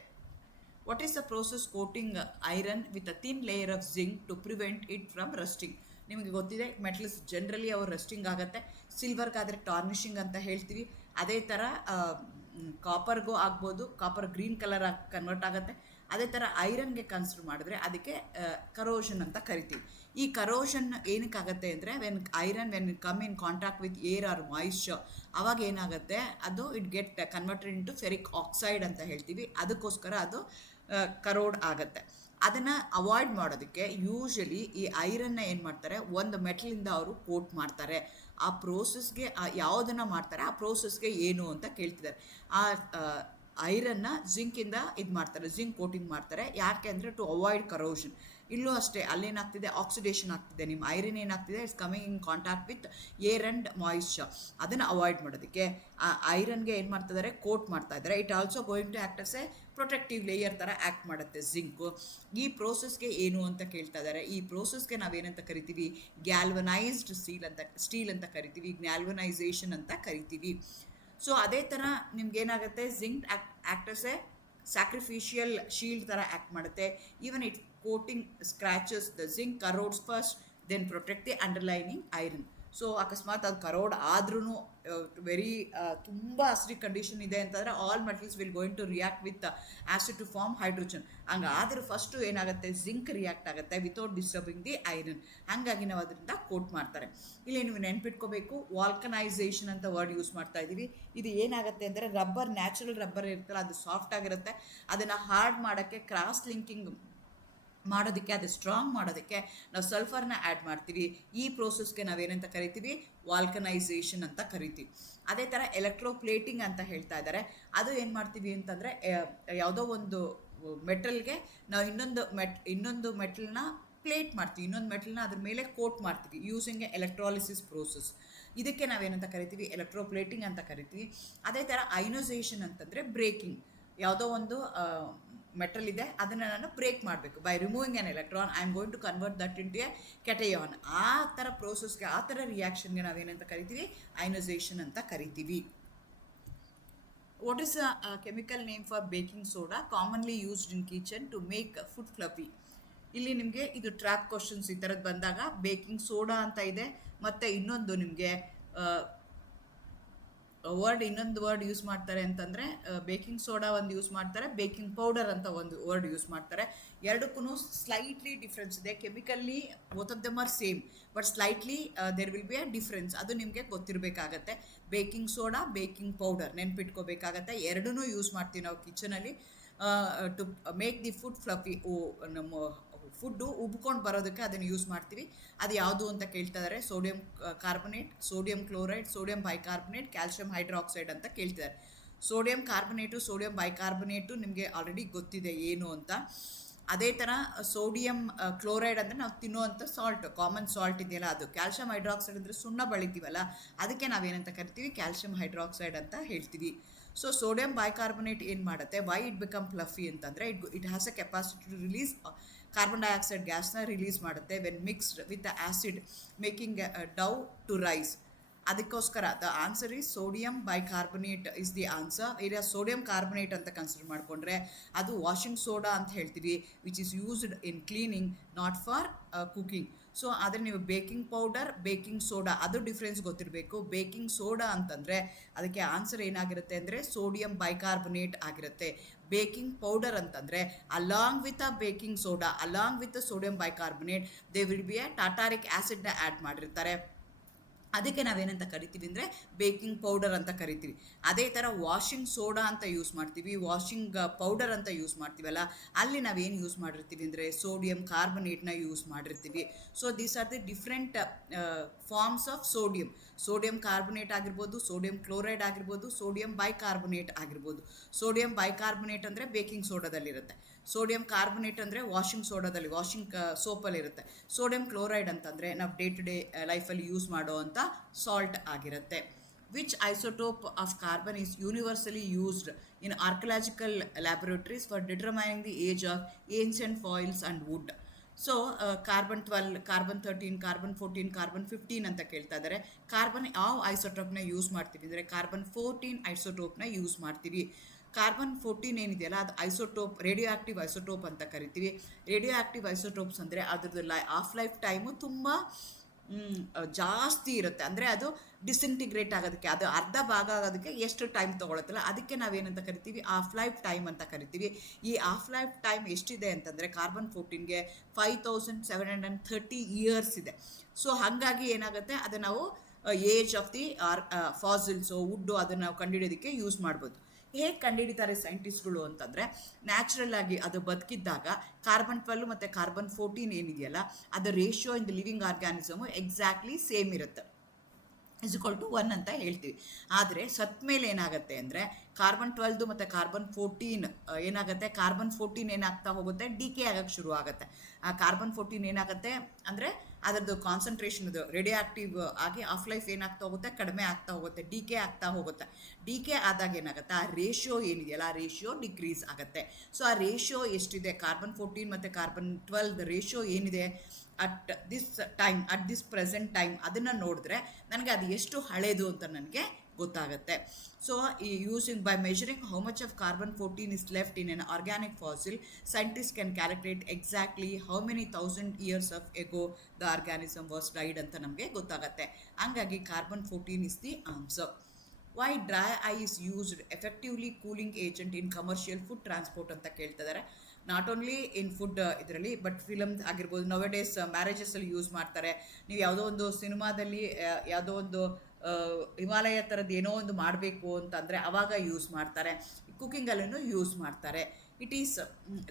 What is the process coating iron with a thin layer of zinc to prevent it from rusting? ನಿಮಗೆ ಗೊತ್ತಿದೆ, ಮೆಟಲ್ಸ್ ಜನರಲಿ ಅವ್ರು ರಸ್ಟಿಂಗ್ ಆಗುತ್ತೆ. ಸಿಲ್ವರ್ಗಾದರೆ ಟಾರ್ನಿಷಿಂಗ್ ಅಂತ ಹೇಳ್ತೀವಿ. ಅದೇ ಥರ ಕಾಪರ್ಗೂ ಆಗ್ಬೋದು, ಕಾಪರ್ ಗ್ರೀನ್ ಕಲರ್ ಆಗಿ ಕನ್ವರ್ಟ್ ಆಗುತ್ತೆ. ಅದೇ ಥರ ಐರನ್ಗೆ ಕನ್ಸಿಡರ್ ಮಾಡಿದ್ರೆ ಅದಕ್ಕೆ ಕರೋಷನ್ ಅಂತ ಕರಿತೀವಿ. ಈ ಕರೋಷನ್ ಏನಕ್ಕಾಗತ್ತೆ ಅಂದರೆ, when come in contact with air or moisture, ಅವಾಗ ಏನಾಗುತ್ತೆ, ಅದು it get converted into ferric oxide ಅಂತ ಹೇಳ್ತೀವಿ. ಅದಕ್ಕೋಸ್ಕರ ಅದು ಕರೋಡ್ ಆಗುತ್ತೆ. ಅದನ್ನು ಅವಾಯ್ಡ್ ಮಾಡೋದಕ್ಕೆ ಯೂಶಲಿ ಈ ಐರನ್ನ ಏನು ಮಾಡ್ತಾರೆ, ಒಂದು ಮೆಟಲಿಂದ ಅವರು ಕೋಟ್ ಮಾಡ್ತಾರೆ. ಆ ಪ್ರೋಸೆಸ್ಗೆ ಯಾವುದನ್ನು ಮಾಡ್ತಾರೆ, ಆ ಪ್ರೋಸೆಸ್ಗೆ ಏನು ಅಂತ ಕೇಳ್ತಿದ್ದಾರೆ. ಆ ಐರನ್ನ ಜಿಂಕಿಂದ ಇದು ಮಾಡ್ತಾರೆ, ಜಿಂಕ್ ಕೋಟಿಂಗ್ ಮಾಡ್ತಾರೆ. ಯಾಕೆ ಅಂದರೆ ಟು ಅವಾಯ್ಡ್ ಕರೋಷನ್. ಇಲ್ಲೂ ಅಷ್ಟೇ, ಅಲ್ಲೇನಾಗ್ತಿದೆ, ಆಕ್ಸಿಡೇಷನ್ ಆಗ್ತಿದೆ. ನಿಮ್ಮ ಐರನ್ ಏನಾಗ್ತಿದೆ, it's coming in contact with air and moisture. ಅದನ್ನು ಅವಾಯ್ಡ್ ಮಾಡೋದಕ್ಕೆ ಆ ಐರನ್ಗೆ ಏನು ಮಾಡ್ತಿದ್ದಾರೆ, ಕೋಟ್ ಮಾಡ್ತಾ ಇದ್ದಾರೆ. It also going to act as a protective layer ಥರ ಆ್ಯಕ್ಟ್ ಮಾಡುತ್ತೆ ಜಿಂಕು. ಈ ಪ್ರೋಸೆಸ್ಗೆ ಏನು ಅಂತ ಕೇಳ್ತಾ ಇದ್ದಾರೆ. ಈ ಪ್ರೋಸೆಸ್ಗೆ ನಾವೇನಂತ ಕರಿತೀವಿ, ಗ್ಯಾಲ್ವನೈಸ್ಡ್ ಸ್ಟೀಲ್ ಅಂತ ಕರಿತೀವಿ, ಗ್ಯಾಲ್ವನೈಸೇಷನ್ ಅಂತ ಕರಿತೀವಿ. ಸೊ ಅದೇ ಥರ ನಿಮ್ಗೇನಾಗುತ್ತೆ, zinc act as a sacrificial shield ಥರ ಆ್ಯಕ್ಟ್ ಮಾಡುತ್ತೆ. Even it coating scratches the zinc corrodes first, then protect the underlining iron. So ಅಕಸ್ಮಾತ್ ಅದು ಕರೋಡ್ ಆದ್ರೂ ವೆರಿ ತುಂಬ ಅಸಿಡಿಕ್ ಕಂಡೀಷನ್ ಇದೆ ಅಂತಂದರೆ all metals will going to react with acid to form hydrogen. ಹಂಗಾದ್ರೆ first ಏನಾಗುತ್ತೆ, ಜಿಂಕ್ ರಿಯಾಕ್ಟ್ ಆಗುತ್ತೆ without disturbing the iron. ಹಾಗಾಗಿ ನಾವು ಅದರಿಂದ ಕೋಟ್ ಮಾಡ್ತಾರೆ. ಇಲ್ಲಿ ನೀವು ನೆನ್ಪಿಟ್ಕೋಬೇಕು, ವಾಲ್ಕನೈಸೇಷನ್ ಅಂತ ವರ್ಡ್ ಯೂಸ್ ಮಾಡ್ತಾ ಇದ್ದೀವಿ. ಇದು ಏನಾಗುತ್ತೆ ಅಂದರೆ ರಬ್ಬರ್, ನ್ಯಾಚುರಲ್ ರಬ್ಬರ್ ಇರುತ್ತಲ್ಲ ಅದು ಸಾಫ್ಟ್ ಆಗಿರುತ್ತೆ, ಅದನ್ನು ಹಾರ್ಡ್ ಮಾಡೋಕ್ಕೆ, ಕ್ರಾಸ್ ಲಿಂಕಿಂಗ್ ಮಾಡೋದಕ್ಕೆ, ಅದು ಸ್ಟ್ರಾಂಗ್ ಮಾಡೋದಕ್ಕೆ ನಾವು ಸಲ್ಫರ್ನ ಆ್ಯಡ್ ಮಾಡ್ತೀವಿ. ಈ ಪ್ರೋಸೆಸ್ಗೆ ನಾವೇನಂತ ಕರಿತೀವಿ, ವಾಲ್ಕನೈಸೇಷನ್ ಅಂತ ಕರಿತೀವಿ. ಅದೇ ಥರ ಎಲೆಕ್ಟ್ರೋಪ್ಲೇಟಿಂಗ್ ಅಂತ ಹೇಳ್ತಾ ಇದ್ದಾರೆ. ಅದು ಏನು ಮಾಡ್ತೀವಿ ಅಂತಂದರೆ, ಯಾವುದೋ ಒಂದು ಮೆಟಲ್ಗೆ ನಾವು ಇನ್ನೊಂದು ಮೆಟಲ್ನ ಪ್ಲೇಟ್ ಮಾಡ್ತೀವಿ, ಇನ್ನೊಂದು ಮೆಟಲ್ನ ಅದ್ರ ಮೇಲೆ ಕೋಟ್ ಮಾಡ್ತೀವಿ ಯೂಸಿಂಗ್ ಎ ಎಲೆಕ್ಟ್ರಾಲಿಸಿಸ್ ಪ್ರೋಸೆಸ್. ಇದಕ್ಕೆ ನಾವೇನಂತ ಕರಿತೀವಿ, ಎಲೆಕ್ಟ್ರೋಪ್ಲೇಟಿಂಗ್ ಅಂತ ಕರಿತೀವಿ. ಅದೇ ಥರ ಐನೋಸೇಷನ್ ಅಂತಂದರೆ ಬ್ರೇಕಿಂಗ್. ಯಾವುದೋ ಒಂದು ಮೆಟಲ್ ಇದೆ, ಅದನ್ನು ನಾನು ಬ್ರೇಕ್ ಮಾಡಬೇಕು. By removing an electron I am going to convert that into a cation. ಆ ಥರ ಪ್ರೋಸೆಸ್ಗೆ, ಆ ಥರ ರಿಯಾಕ್ಷನ್ಗೆ ನಾವೇನಂತ ಕರಿತೀವಿ, ಐನೋಸೇಷನ್ ಅಂತ ಕರಿತೀವಿ. What is a chemical name for baking soda commonly used in kitchen to make food fluffy? ಇಲ್ಲಿ ನಿಮಗೆ ಇದು ಟ್ರ್ಯಾಪ್ ಕ್ವಶನ್ಸ್ ಈ ಥರದ್ದು ಬಂದಾಗ ಬೇಕಿಂಗ್ ಸೋಡಾ ಅಂತ ಇದೆ, ಮತ್ತು ಇನ್ನೊಂದು ನಿಮಗೆ ಇನ್ನೊಂದು ವರ್ಡ್ ಯೂಸ್ ಮಾಡ್ತಾರೆ ಅಂತಂದರೆ, ಬೇಕಿಂಗ್ ಸೋಡಾ ಒಂದು ಯೂಸ್ ಮಾಡ್ತಾರೆ, ಬೇಕಿಂಗ್ ಪೌಡರ್ ಅಂತ ಒಂದು ವರ್ಡ್ ಯೂಸ್ ಮಾಡ್ತಾರೆ. ಎರಡಕ್ಕೂ ಸ್ಲೈಟ್ಲಿ ಡಿಫ್ರೆನ್ಸ್ ಇದೆ. Chemically both of them are same, but slightly there will be a difference. ಅದು ನಿಮಗೆ ಗೊತ್ತಿರಬೇಕಾಗತ್ತೆ. ಬೇಕಿಂಗ್ ಸೋಡಾ, ಬೇಕಿಂಗ್ ಪೌಡರ್ ನೆನ್ಪಿಟ್ಕೋಬೇಕಾಗತ್ತೆ. ಎರಡನ್ನೂ ಯೂಸ್ ಮಾಡ್ತೀವಿ ನಾವು ಕಿಚನಲ್ಲಿ to make the food fluffy. ನಮ್ಮ ಫುಡ್ಡು ಉಬ್ಕೊಂಡು ಬರೋದಕ್ಕೆ ಅದನ್ನು ಯೂಸ್ ಮಾಡ್ತೀವಿ. ಅದು ಯಾವುದು ಅಂತ ಕೇಳ್ತಾ ಇದ್ದಾರೆ. Sodium carbonate, sodium chloride, sodium bicarbonate, calcium hydroxide ಅಂತ ಕೇಳ್ತಿದ್ದಾರೆ. ಸೋಡಿಯಂ ಕಾರ್ಬೊನೇಟು, ಸೋಡಿಯಂ ಬೈಕಾರ್ಬೊನೇಟು ನಿಮಗೆ ಆಲ್ರೆಡಿ ಗೊತ್ತಿದೆ ಏನು ಅಂತ. ಅದೇ ಥರ ಸೋಡಿಯಂ ಕ್ಲೋರೈಡ್ ಅಂದರೆ ನಾವು ತಿನ್ನುವಂಥ ಸಾಲ್ಟ್, ಕಾಮನ್ ಸಾಲ್ಟ್ ಇದೆಯಲ್ಲ ಅದು. ಕ್ಯಾಲ್ಶಿಯಂ ಹೈಡ್ರಾಕ್ಸೈಡ್ ಅಂದರೆ ಸುಣ್ಣ ಬಳಿತೀವಲ್ಲ, ಅದಕ್ಕೆ ನಾವೇನಂತ ಕರಿತೀವಿ, ಕ್ಯಾಲ್ಶಿಯಂ ಹೈಡ್ರಾಕ್ಸೈಡ್ ಅಂತ ಹೇಳ್ತೀವಿ. ಸೊ ಸೋಡಿಯಂ ಬೈಕಾರ್ಬೊನೇಟ್ ಏನು ಮಾಡುತ್ತೆ, ವೈ ಇಟ್ ಬಿಕಮ್ ಫ್ಲಫಿ ಅಂತಂದರೆ, it has a capacity to release carbon dioxide ಗ್ಯಾಸ್ನ ರಿಲೀಸ್ ಮಾಡುತ್ತೆ when mixed with acid making dough to rise. ಅದಕ್ಕೋಸ್ಕರ the answer is sodium bicarbonate is the answer. ಈಗ sodium carbonate ಅಂತ consider ಮಾಡಿಕೊಂಡ್ರೆ ಅದು washing soda ಅಂತ ಹೇಳ್ತೀವಿ, which is used in cleaning, not for cooking. So ಆದರೆ ನೀವು ಬೇಕಿಂಗ್ ಪೌಡರ್, ಬೇಕಿಂಗ್ ಸೋಡಾ ಅದು ಡಿಫ್ರೆನ್ಸ್ ಗೊತ್ತಿರಬೇಕು. ಬೇಕಿಂಗ್ ಸೋಡಾ ಅಂತಂದರೆ ಅದಕ್ಕೆ ಆನ್ಸರ್ ಏನಾಗಿರುತ್ತೆ ಅಂದರೆ ಸೋಡಿಯಂ ಬೈಕಾರ್ಬೊನೇಟ್ ಆಗಿರುತ್ತೆ. ಬೇಕಿಂಗ್ ಪೌಡರ್ ಅಂತಂದರೆ along with a baking soda, along with sodium bicarbonate they will be a tartaric ಆ್ಯಸಿಡ್ನ ಆ್ಯಡ್ ಮಾಡಿರ್ತಾರೆ. ಅದಕ್ಕೆ ನಾವೇನಂತ ಕರಿತೀವಿ ಅಂದರೆ ಬೇಕಿಂಗ್ ಪೌಡರ್ ಅಂತ ಕರಿತೀವಿ. ಅದೇ ಥರ ವಾಷಿಂಗ್ ಸೋಡಾ ಅಂತ ಯೂಸ್ ಮಾಡ್ತೀವಿ, ವಾಷಿಂಗ್ ಪೌಡರ್ ಅಂತ ಯೂಸ್ ಮಾಡ್ತೀವಲ್ಲ, ಅಲ್ಲಿ ನಾವೇನು ಯೂಸ್ ಮಾಡಿರ್ತೀವಿ ಅಂದರೆ ಸೋಡಿಯಂ ಕಾರ್ಬೊನೇಟ್ನ ಯೂಸ್ ಮಾಡಿರ್ತೀವಿ. So these are the different forms of sodium. Sodium carbonate ಆಗಿರ್ಬೋದು, ಸೋಡಿಯಂ ಕ್ಲೋರೈಡ್ ಆಗಿರ್ಬೋದು, ಸೋಡಿಯಂ ಬೈಕಾರ್ಬೊನೇಟ್ ಆಗಿರ್ಬೋದು. ಸೋಡಿಯಂ ಬೈಕಾರ್ಬೊನೇಟ್ ಅಂದರೆ ಬೇಕಿಂಗ್ ಸೋಡಾದಲ್ಲಿರುತ್ತೆ, ಸೋಡಿಯಂ ಕಾರ್ಬೊನೇಟ್ ಅಂದರೆ ವಾಷಿಂಗ್ ಸೋಡಾದಲ್ಲಿ, ವಾಷಿಂಗ್ ಸೋಪಲ್ಲಿರುತ್ತೆ. ಸೋಡಿಯಂ ಕ್ಲೋರೈಡ್ ಅಂತಂದರೆ ನಾವು ಡೇ ಟು ಡೇ ಲೈಫಲ್ಲಿ ಯೂಸ್ ಮಾಡೋ ಅಂಥ ಸಾಲ್ಟ್ ಆಗಿರುತ್ತೆ. Which isotope of carbon is universally used in archaeological laboratories for determining the age of ancient foils and wood? So carbon 12, carbon 13, carbon 14, carbon 15 ಅಂತ ಕೇಳ್ತಾ ಇದ್ದಾರೆ. Carbon ಯಾವ ಐಸೋಟೋಪ್ನ ಯೂಸ್ ಮಾಡ್ತೀವಿ ಅಂದರೆ ಕಾರ್ಬನ್ 14 ಐಸೋಟೋಪ್ನ ಯೂಸ್ ಮಾಡ್ತೀವಿ. ಕಾರ್ಬನ್ 14 ಏನಿದೆಯಲ್ಲ ಅದು ಐಸೋಟೋಪ್, ರೇಡಿಯೋ ಆ್ಯಕ್ಟಿವ್ ಐಸೋಟೋಪ್ ಅಂತ ಕರಿತೀವಿ. ರೇಡಿಯೋ ಆ್ಯಕ್ಟಿವ್ ಐಸೋಟೋಪ್ಸ್ ಅಂದರೆ ಅದ್ರದ್ದು ಆಫ್ ಲೈಫ್ ಟೈಮು ತುಂಬ ಜಾಸ್ತಿ ಇರುತ್ತೆ. ಅಂದರೆ ಅದು ಡಿಸ್ಇಂಟಿಗ್ರೇಟ್ ಆಗೋದಕ್ಕೆ, ಅದು ಅರ್ಧ ಭಾಗ ಆಗೋದಕ್ಕೆ ಎಷ್ಟು ಟೈಮ್ ತೊಗೊಳುತ್ತಲ್ಲ, ಅದಕ್ಕೆ ನಾವೇನಂತ ಕರಿತೀವಿ, ಆಫ್ ಲೈಫ್ ಟೈಮ್ ಅಂತ ಕರಿತೀವಿ. ಈ ಆಫ್ ಲೈಫ್ ಟೈಮ್ ಎಷ್ಟಿದೆ ಅಂತಂದರೆ ಕಾರ್ಬನ್ 14ಗೆ 5730 ಇಯರ್ಸ್ ಇದೆ. ಸೊ ಹಾಗಾಗಿ ಏನಾಗುತ್ತೆ, ಅದು ನಾವು ಏಜ್ ಆಫ್ ದಿ ಫಾಸಿಲ್ಸು, ವುಡ್ಡು ಅದನ್ನು ನಾವು ಕಂಡುಹಿಡಿಯೋದಕ್ಕೆ ಯೂಸ್ ಮಾಡ್ಬೋದು. ಹೇಗೆ ಕಂಡುಹಿಡಿತಾರೆ ಸೈಂಟಿಸ್ಟ್ಗಳು ಅಂತಂದರೆ, ನ್ಯಾಚುರಲ್ ಆಗಿ ಅದು ಬದುಕಿದ್ದಾಗ ಕಾರ್ಬನ್ 12 ಮತ್ತು ಕಾರ್ಬನ್ 14 ಏನಿದೆಯಲ್ಲ ಅದು ratio in the living organism exactly same ಇರುತ್ತೆ, =1 ಅಂತ ಹೇಳ್ತೀವಿ. ಆದರೆ ಸತ್ ಮೇಲೆ ಏನಾಗುತ್ತೆ ಅಂದರೆ ಕಾರ್ಬನ್ 12 ಮತ್ತು ಕಾರ್ಬನ್ 14 ಏನಾಗುತ್ತೆ, ಕಾರ್ಬನ್ 14 ಏನಾಗ್ತಾ ಹೋಗುತ್ತೆ, ಡಿಕೆ ಆಗೋಕ್ಕೆ ಶುರು ಆಗುತ್ತೆ. ಆ ಕಾರ್ಬನ್ 14 ಏನಾಗುತ್ತೆ ಅಂದರೆ ಅದರದ್ದು ಕಾನ್ಸಂಟ್ರೇಷನ್, ಅದು ರೇಡಿಯೋ ಆ್ಯಕ್ಟಿವ್ ಆಗಿ ಆಫ್ ಲೈಫ್ ಏನಾಗ್ತಾ ಹೋಗುತ್ತೆ, ಕಡಿಮೆ ಆಗ್ತಾ ಹೋಗುತ್ತೆ, ಡಿಕೆ ಆಗ್ತಾ ಹೋಗುತ್ತೆ. ಡಿಕೆ ಆದಾಗ ಏನಾಗುತ್ತೆ, ಆ ರೇಷಿಯೋ ಏನಿದೆಯಲ್ಲ ಆ ರೇಷಿಯೋ ಡಿಕ್ರೀಸ್ ಆಗುತ್ತೆ. ಸೊ ಆ ರೇಷಿಯೋ ಎಷ್ಟಿದೆ, ಕಾರ್ಬನ್ 14 ಮತ್ತು ಕಾರ್ಬನ್ 12 ರೇಷಿಯೋ ಏನಿದೆ ಅಟ್ ದಿಸ್ ಪ್ರೆಸೆಂಟ್ ಟೈಮ್ ಅದನ್ನು ನೋಡಿದ್ರೆ ನನಗೆ ಅದು ಎಷ್ಟು ಹಳೇದು ಅಂತ ನನಗೆ ಗೊತ್ತಾಗುತ್ತೆ. ಸೊ ಈ using by measuring how much of carbon 14 is left in an organic fossil, scientist can calculate exactly how many 1000 years of ago the organism was died ಅಂತ ನಮಗೆ ಗೊತ್ತಾಗುತ್ತೆ. ಹಂಗಾಗಿ carbon 14 is the answer. Why dry ice used effectively cooling agent in commercial food transport ಅಂತ ಕೇಳ್ತಿದ್ದಾರೆ. Not only in food ಇದರಲ್ಲಿ but films ಆಗಿರ್ಬೋದು, nowadays ಮ್ಯಾರೇಜಸಲ್ಲಿ use ಮಾಡ್ತಾರೆ. ನೀವು ಯಾವುದೋ ಒಂದು ಸಿನಿಮಾದಲ್ಲಿ ಯಾವುದೋ ಒಂದು ಹಿಮಾಲಯ ಥರದ್ದು ಏನೋ ಒಂದು ಮಾಡಬೇಕು ಅಂತಂದರೆ ಅವಾಗ ಯೂಸ್ ಮಾಡ್ತಾರೆ. ಕುಕ್ಕಿಂಗಲ್ಲೂ ಯೂಸ್ ಮಾಡ್ತಾರೆ. It is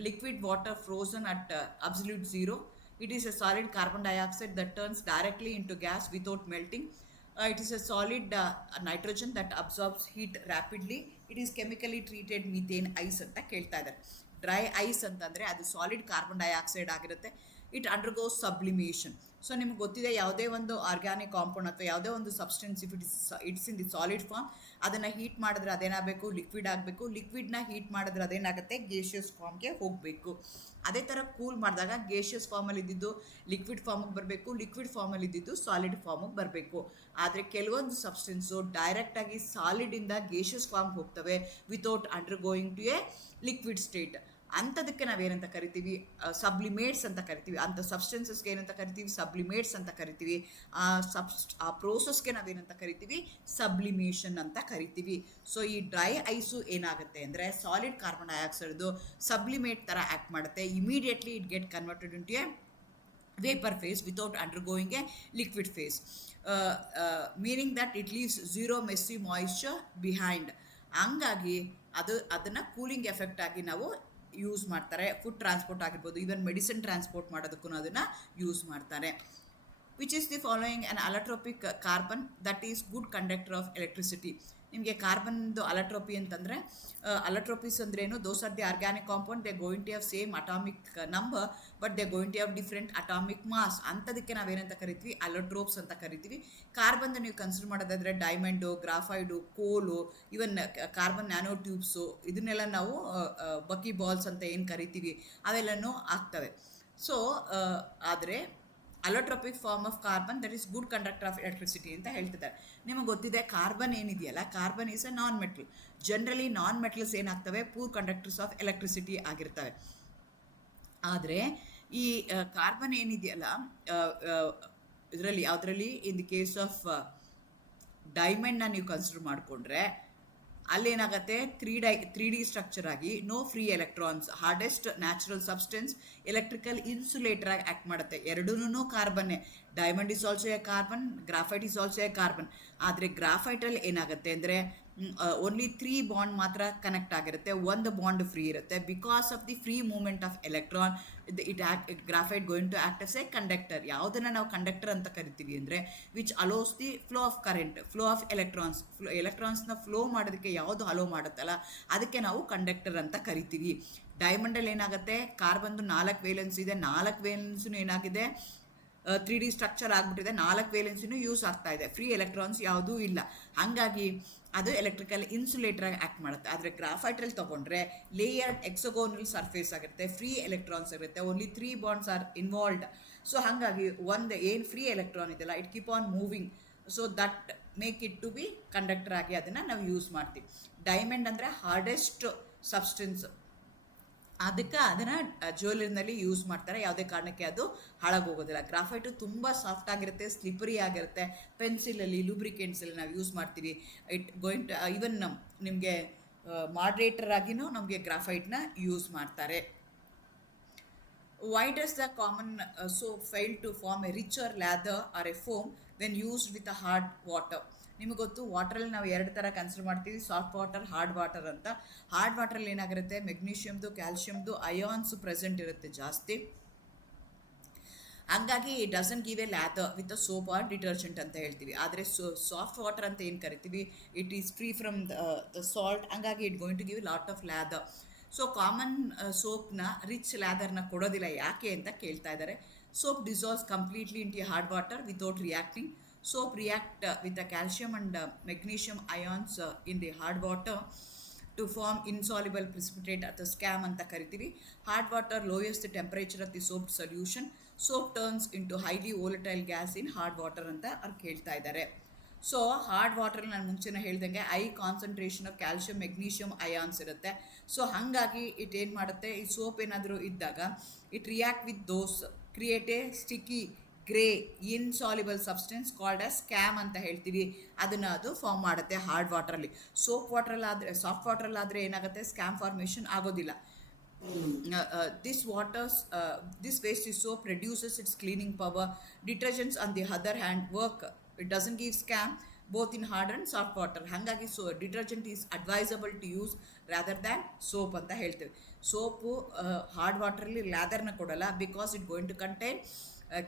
liquid water frozen at absolute zero. It is A solid carbon dioxide that turns directly into gas without melting. It is a solid nitrogen that absorbs heat rapidly. It is chemically treated methane ice ಅಂತ ಕೇಳ್ತಾ ಇದ್ದಾರೆ. Dry ice ಅಂತಂದರೆ ಅದು solid carbon dioxide ಆಗಿರುತ್ತೆ. It undergoes sublimation. So ನಿಮ್ಗೆ ಗೊತ್ತಿದೆ, ಯಾವುದೇ ಒಂದು ಆರ್ಗ್ಯಾನಿಕ್ ಕಾಂಪೌಂಡ್ ಅಥವಾ ಯಾವುದೇ ಒಂದು substance if it's in the solid form, ಅದನ್ನು ಹೀಟ್ ಮಾಡಿದ್ರೆ ಅದೇನಾಗಬೇಕು, ಲಿಕ್ವಿಡ್ ಆಗಬೇಕು. ಲಿಕ್ವಿಡ್ನ ಹೀಟ್ ಮಾಡಿದ್ರೆ ಅದೇನಾಗುತ್ತೆ, ಗೇಷಿಯಸ್ ಫಾರ್ಮ್ಗೆ ಹೋಗಬೇಕು. ಅದೇ ಥರ ಕೂಲ್ ಮಾಡಿದಾಗ ಗೇಷಿಯಸ್ ಫಾರ್ಮಲ್ಲಿ ಇದ್ದಿದ್ದು ಲಿಕ್ವಿಡ್ ಫಾರ್ಮಿಗೆ ಬರಬೇಕು, ಲಿಕ್ವಿಡ್ ಫಾರ್ಮಲ್ಲಿ ಇದ್ದಿದ್ದು ಸಾಲಿಡ್ ಫಾರ್ಮಿಗೆ ಬರಬೇಕು. ಆದರೆ ಕೆಲವೊಂದು ಸಬ್ಸ್ಟೆನ್ಸು ಡೈರೆಕ್ಟಾಗಿ ಸಾಲಿಡಿಂದ ಗೇಷಿಯಸ್ ಫಾರ್ಮ್ಗೆ ಹೋಗ್ತವೆ without undergoing to a liquid state. ಅಂಥದಕ್ಕೆ ನಾವೇನಂತ ಕರಿತೀವಿ, ಸಬ್ಲಿಮೇಟ್ಸ್ ಅಂತ ಕರಿತೀವಿ. ಅಂಥ ಸಬ್ಸ್ಟೆನ್ಸಸ್ಗೆ ಏನಂತ ಕರಿತೀವಿ, ಸಬ್ಲಿಮೇಟ್ಸ್ ಅಂತ ಕರಿತೀವಿ. ಆ ಪ್ರೋಸೆಸ್ಗೆ ನಾವೇನಂತ ಕರಿತೀವಿ, ಸಬ್ಲಿಮೇಷನ್ ಅಂತ ಕರಿತೀವಿ. ಸೊ ಈ ಡ್ರೈ ಐಸು ಏನಾಗುತ್ತೆ ಅಂದರೆ ಸಾಲಿಡ್ ಕಾರ್ಬನ್ ಡೈಆಕ್ಸೈಡ್ದು ಸಬ್ಲಿಮೇಟ್ ಥರ ಆ್ಯಕ್ಟ್ ಮಾಡುತ್ತೆ. Immediately it get converted into a vapour phase without undergoing a liquid phase, meaning that it leaves zero messy moisture behind. ಹಂಗಾಗಿ ಅದನ್ನು ಕೂಲಿಂಗ್ ಎಫೆಕ್ಟ್ ಆಗಿ ನಾವು ಯೂಸ್ ಮಾಡ್ತಾರೆ. ಫುಡ್ ಟ್ರಾನ್ಸ್ಪೋರ್ಟ್ ಆಗಿರ್ಬೋದು, ಈವನ್ ಮೆಡಿಸಿನ್ ಟ್ರಾನ್ಸ್ಪೋರ್ಟ್ ಮಾಡೋದಕ್ಕೂ ಅದನ್ನು ಯೂಸ್ ಮಾಡ್ತಾರೆ. Which is the following on allotropic carbon that is good conductor of electricity. ನಿಮಗೆ ಕಾರ್ಬನ್ದು ಅಲೋಟ್ರೋಪಿ ಅಂತಂದರೆ, ಅಲೋಟ್ರೋಪಿಸ್ ಅಂದ್ರೇನು, those are the organic compound, they going to have same atomic number but they going to have different atomic mass. ಅಂಥದಕ್ಕೆ ನಾವೇನಂತ ಕರಿತೀವಿ, ಅಲೋಟ್ರೋಪ್ಸ್ ಅಂತ ಕರಿತೀವಿ. ಕಾರ್ಬನ್ದು ನೀವು ಕನ್ಸಿಡರ್ ಮಾಡೋದಾದರೆ ಡೈಮಂಡು, ಗ್ರಾಫೈಡು, ಕೋಲು, ಇವನ್ ಕಾರ್ಬನ್ ನ್ಯಾನೋ ಟ್ಯೂಬ್ಸು, ಇದನ್ನೆಲ್ಲ ನಾವು ಬಕಿ ಬಾಲ್ಸ್ ಅಂತ ಏನು ಕರಿತೀವಿ ಅವೆಲ್ಲನೂ ಆಗ್ತವೆ. ಸೊ ಆದರೆ allotropic form of carbon that is good conductor of electricity ಅಂತ ಹೇಳ್ತಿದ್ದಾರೆ. ನಿಮಗೆ ಗೊತ್ತಿದೆ, ಕಾರ್ಬನ್ ಏನಿದೆಯಲ್ಲ, carbon is a non metal. Generally non metals ಏನಾಗ್ತವೆ, ಪೂರ್ ಕಂಡಕ್ಟರ್ಸ್ ಆಫ್ ಎಲೆಕ್ಟ್ರಿಸಿಟಿ ಆಗಿರ್ತವೆ. ಆದರೆ ಈ ಕಾರ್ಬನ್ ಏನಿದೆಯಲ್ಲ, ಇದರಲ್ಲಿ ಯಾವುದರಲ್ಲಿ, ಇನ್ ದಿ ಕೇಸ್ ಆಫ್ ಡೈಮಂಡ್ನ ನೀವು ಕನ್ಸಿಡರ್ ಮಾಡಿಕೊಂಡ್ರೆ ಅಲ್ಲೇನಾಗುತ್ತೆ, ತ್ರೀ ಡಿ ಸ್ಟ್ರಕ್ಚರ್ ಆಗಿ no free electrons, hardest natural substance, electrical insulator ಆಗಿ ಆ್ಯಕ್ಟ್ ಮಾಡುತ್ತೆ. ಎರಡೂ ಕಾರ್ಬನ್ನೇ. Diamond is also A carbon, graphite is also A carbon. ಆದರೆ ಗ್ರಾಫೈಟಲ್ಲಿ ಏನಾಗುತ್ತೆ ಅಂದರೆ ಓನ್ಲಿ 3 ಬಾಂಡ್ ಮಾತ್ರ ಕನೆಕ್ಟ್ ಆಗಿರುತ್ತೆ, 1 ಬಾಂಡ್ ಫ್ರೀ ಇರುತ್ತೆ. Because of the free movement of electron graphite going to act as a conductor. ಯಾವುದನ್ನು ನಾವು ಕಂಡಕ್ಟರ್ ಅಂತ ಕರಿತೀವಿ ಅಂದರೆ which allows the flow of current, flow of ಎಲೆಕ್ಟ್ರಾನ್ಸ್ನ ಫ್ಲೋ ಮಾಡೋದಕ್ಕೆ ಯಾವುದು ಅಲೋ ಮಾಡುತ್ತಲ್ಲ ಅದಕ್ಕೆ ನಾವು ಕಂಡಕ್ಟರ್ ಅಂತ ಕರಿತೀವಿ. ಡೈಮಂಡಲ್ಲಿ ಏನಾಗುತ್ತೆ, ಕಾರ್ಬನ್ದು 4 ವೇಲೆನ್ಸ್ ಇದೆ, 4 ವೇಲೆನ್ಸ್ನೂ ಏನಾಗಿದೆ, 3D ಸ್ಟ್ರಕ್ಚರ್ ಆಗಿಬಿಟ್ಟಿದೆ, 4 ವೇಲೆನ್ಸಿನೂ ಯೂಸ್ ಆಗ್ತಾ ಇದೆ, ಫ್ರೀ ಎಲೆಕ್ಟ್ರಾನ್ಸ್ ಯಾವುದೂ ಇಲ್ಲ. ಹಾಗಾಗಿ ಅದು ಎಲೆಕ್ಟ್ರಿಕಲ್ ಇನ್ಸುಲೇಟರ್ ಆಗಿ ಆ್ಯಕ್ಟ್ ಮಾಡುತ್ತೆ. ಆದರೆ ಗ್ರಾಫೈಟಲ್ಲಿ ತೊಗೊಂಡ್ರೆ ಲೇಯರ್ಡ್ ಎಕ್ಸೋಗೋನಲ್ ಸರ್ಫೇಸ್ ಆಗಿರುತ್ತೆ, ಫ್ರೀ ಎಲೆಕ್ಟ್ರಾನ್ಸ್ ಇರುತ್ತೆ, only 3 bonds are involved. So ಹಾಗಾಗಿ ಒಂದು ಏನು ಫ್ರೀ ಎಲೆಕ್ಟ್ರಾನ್ ಇದೆಯಲ್ಲ, it keep on moving, so that make it to be conductor ಆಗಿ ಅದನ್ನು ನಾವು ಯೂಸ್ ಮಾಡ್ತೀವಿ. ಡೈಮಂಡ್ ಅಂದರೆ ಹಾರ್ಡೆಸ್ಟ್ ಸಬ್ಸ್ಟೆನ್ಸ್, ಅದಕ್ಕೆ ಅದನ್ನು ಜ್ಯುವೆಲರಿನಲ್ಲಿ ಯೂಸ್ ಮಾಡ್ತಾರೆ. ಯಾವುದೇ ಕಾರಣಕ್ಕೆ ಅದು ಹಾಳಾಗೋಗೋದಿಲ್ಲ. ಗ್ರಾಫೈಟು ತುಂಬ ಸಾಫ್ಟ್ ಆಗಿರುತ್ತೆ, ಸ್ಲಿಪರಿ ಆಗಿರುತ್ತೆ. ಪೆನ್ಸಿಲಲ್ಲಿ, ಲೂಬ್ರಿಕೆಂಟ್ಸಲ್ಲಿ ನಾವು ಯೂಸ್ ಮಾಡ್ತೀವಿ. ಇಟ್ ಗೋಯಿಂಗ್ ಟು ಈವನ್ ನಿಮಗೆ ಮಾಡ್ರೇಟರ್ ಆಗಿನೂ ನಮಗೆ ಗ್ರಾಫೈಟ್ನ ಯೂಸ್ ಮಾಡ್ತಾರೆ. Why does the common soap fail to form a richer lather or a foam when used with a hard water? ನಿಮಗೆ ಗೊತ್ತು, ವಾಟ್ರಲ್ಲಿ ನಾವು 2 ಥರ ಕನ್ಸಿಡರ್ ಮಾಡ್ತೀವಿ, ಸಾಫ್ಟ್ ವಾಟರ್, ಹಾರ್ಡ್ ವಾಟರ್ ಅಂತ. ಹಾರ್ಡ್ ವಾಟ್ರಲ್ಲಿ ಏನಾಗಿರುತ್ತೆ, ಮೆಗ್ನೀಷಿಯಮ್ದು, ಕ್ಯಾಲ್ಶಿಯಮ್ದು ಅಯಾನ್ಸ್ ಪ್ರೆಸೆಂಟ್ ಇರುತ್ತೆ ಜಾಸ್ತಿ. ಹಂಗಾಗಿ it doesn't give a lather with a soap or detergent ಅಂತ ಹೇಳ್ತೀವಿ. ಆದರೆ ಸಾಫ್ಟ್ ವಾಟರ್ ಅಂತ ಏನು ಕರಿತೀವಿ, it is free from the salt, ಹಂಗಾಗಿ it going to give lot of lather. So common ಸೋಪ್ನ ರಿಚ್ ಲ್ಯಾದರ್ನ ಕೊಡೋದಿಲ್ಲ, ಯಾಕೆ ಅಂತ ಕೇಳ್ತಾ ಇದ್ದಾರೆ. Soap dissolves completely into hard water without reacting. Soap react with the calcium and magnesium ions in the hard water to form insoluble precipitate at the scam anta kariತೀವಿ. Hard water lowers the temperature of the soap solution. Soap turns into highly volatile gas in hard water ಅಂತ ಅವ್ರು ಕೇಳ್ತಾ ಇದ್ದಾರೆ. So hard water ನಾನು ಮುಂಚೆನೇ ಹೇಳ್ದಂಗೆ high concentration of calcium magnesium ions ಇರುತ್ತೆ. So ಹಾಗಾಗಿ it ಏನು ಮಾಡುತ್ತೆ, ಈ ಸೋಪ್ ಏನಾದರೂ ಇದ್ದಾಗ it react with those create a sticky grey insoluble substance called as scum ಅಂತ ಹೇಳ್ತೀವಿ. ಅದನ್ನು ಅದು ಫಾರ್ಮ್ ಮಾಡುತ್ತೆ ಹಾರ್ಡ್ ವಾಟ್ರಲ್ಲಿ. ಸೋಪ್ ವಾಟ್ರಲ್ಲಾದರೆ, ಸಾಫ್ಟ್ ವಾಟ್ರಲ್ಲಾದರೆ ಏನಾಗುತ್ತೆ, ಸ್ಕ್ಯಾಮ್ ಫಾರ್ಮೇಷನ್ ಆಗೋದಿಲ್ಲ. This waste is soap reduces its cleaning power. Detergents on the other hand work, it doesn't give scam both in hard and soft water. ಹಾಗಾಗಿ detergent is advisable to use rather than soap ಅಂತ ಹೇಳ್ತೇವೆ. Soap hard ವಾಟರಲ್ಲಿ ಲ್ಯಾದರ್ನ ಕೊಡಲ್ಲ, because it going to contain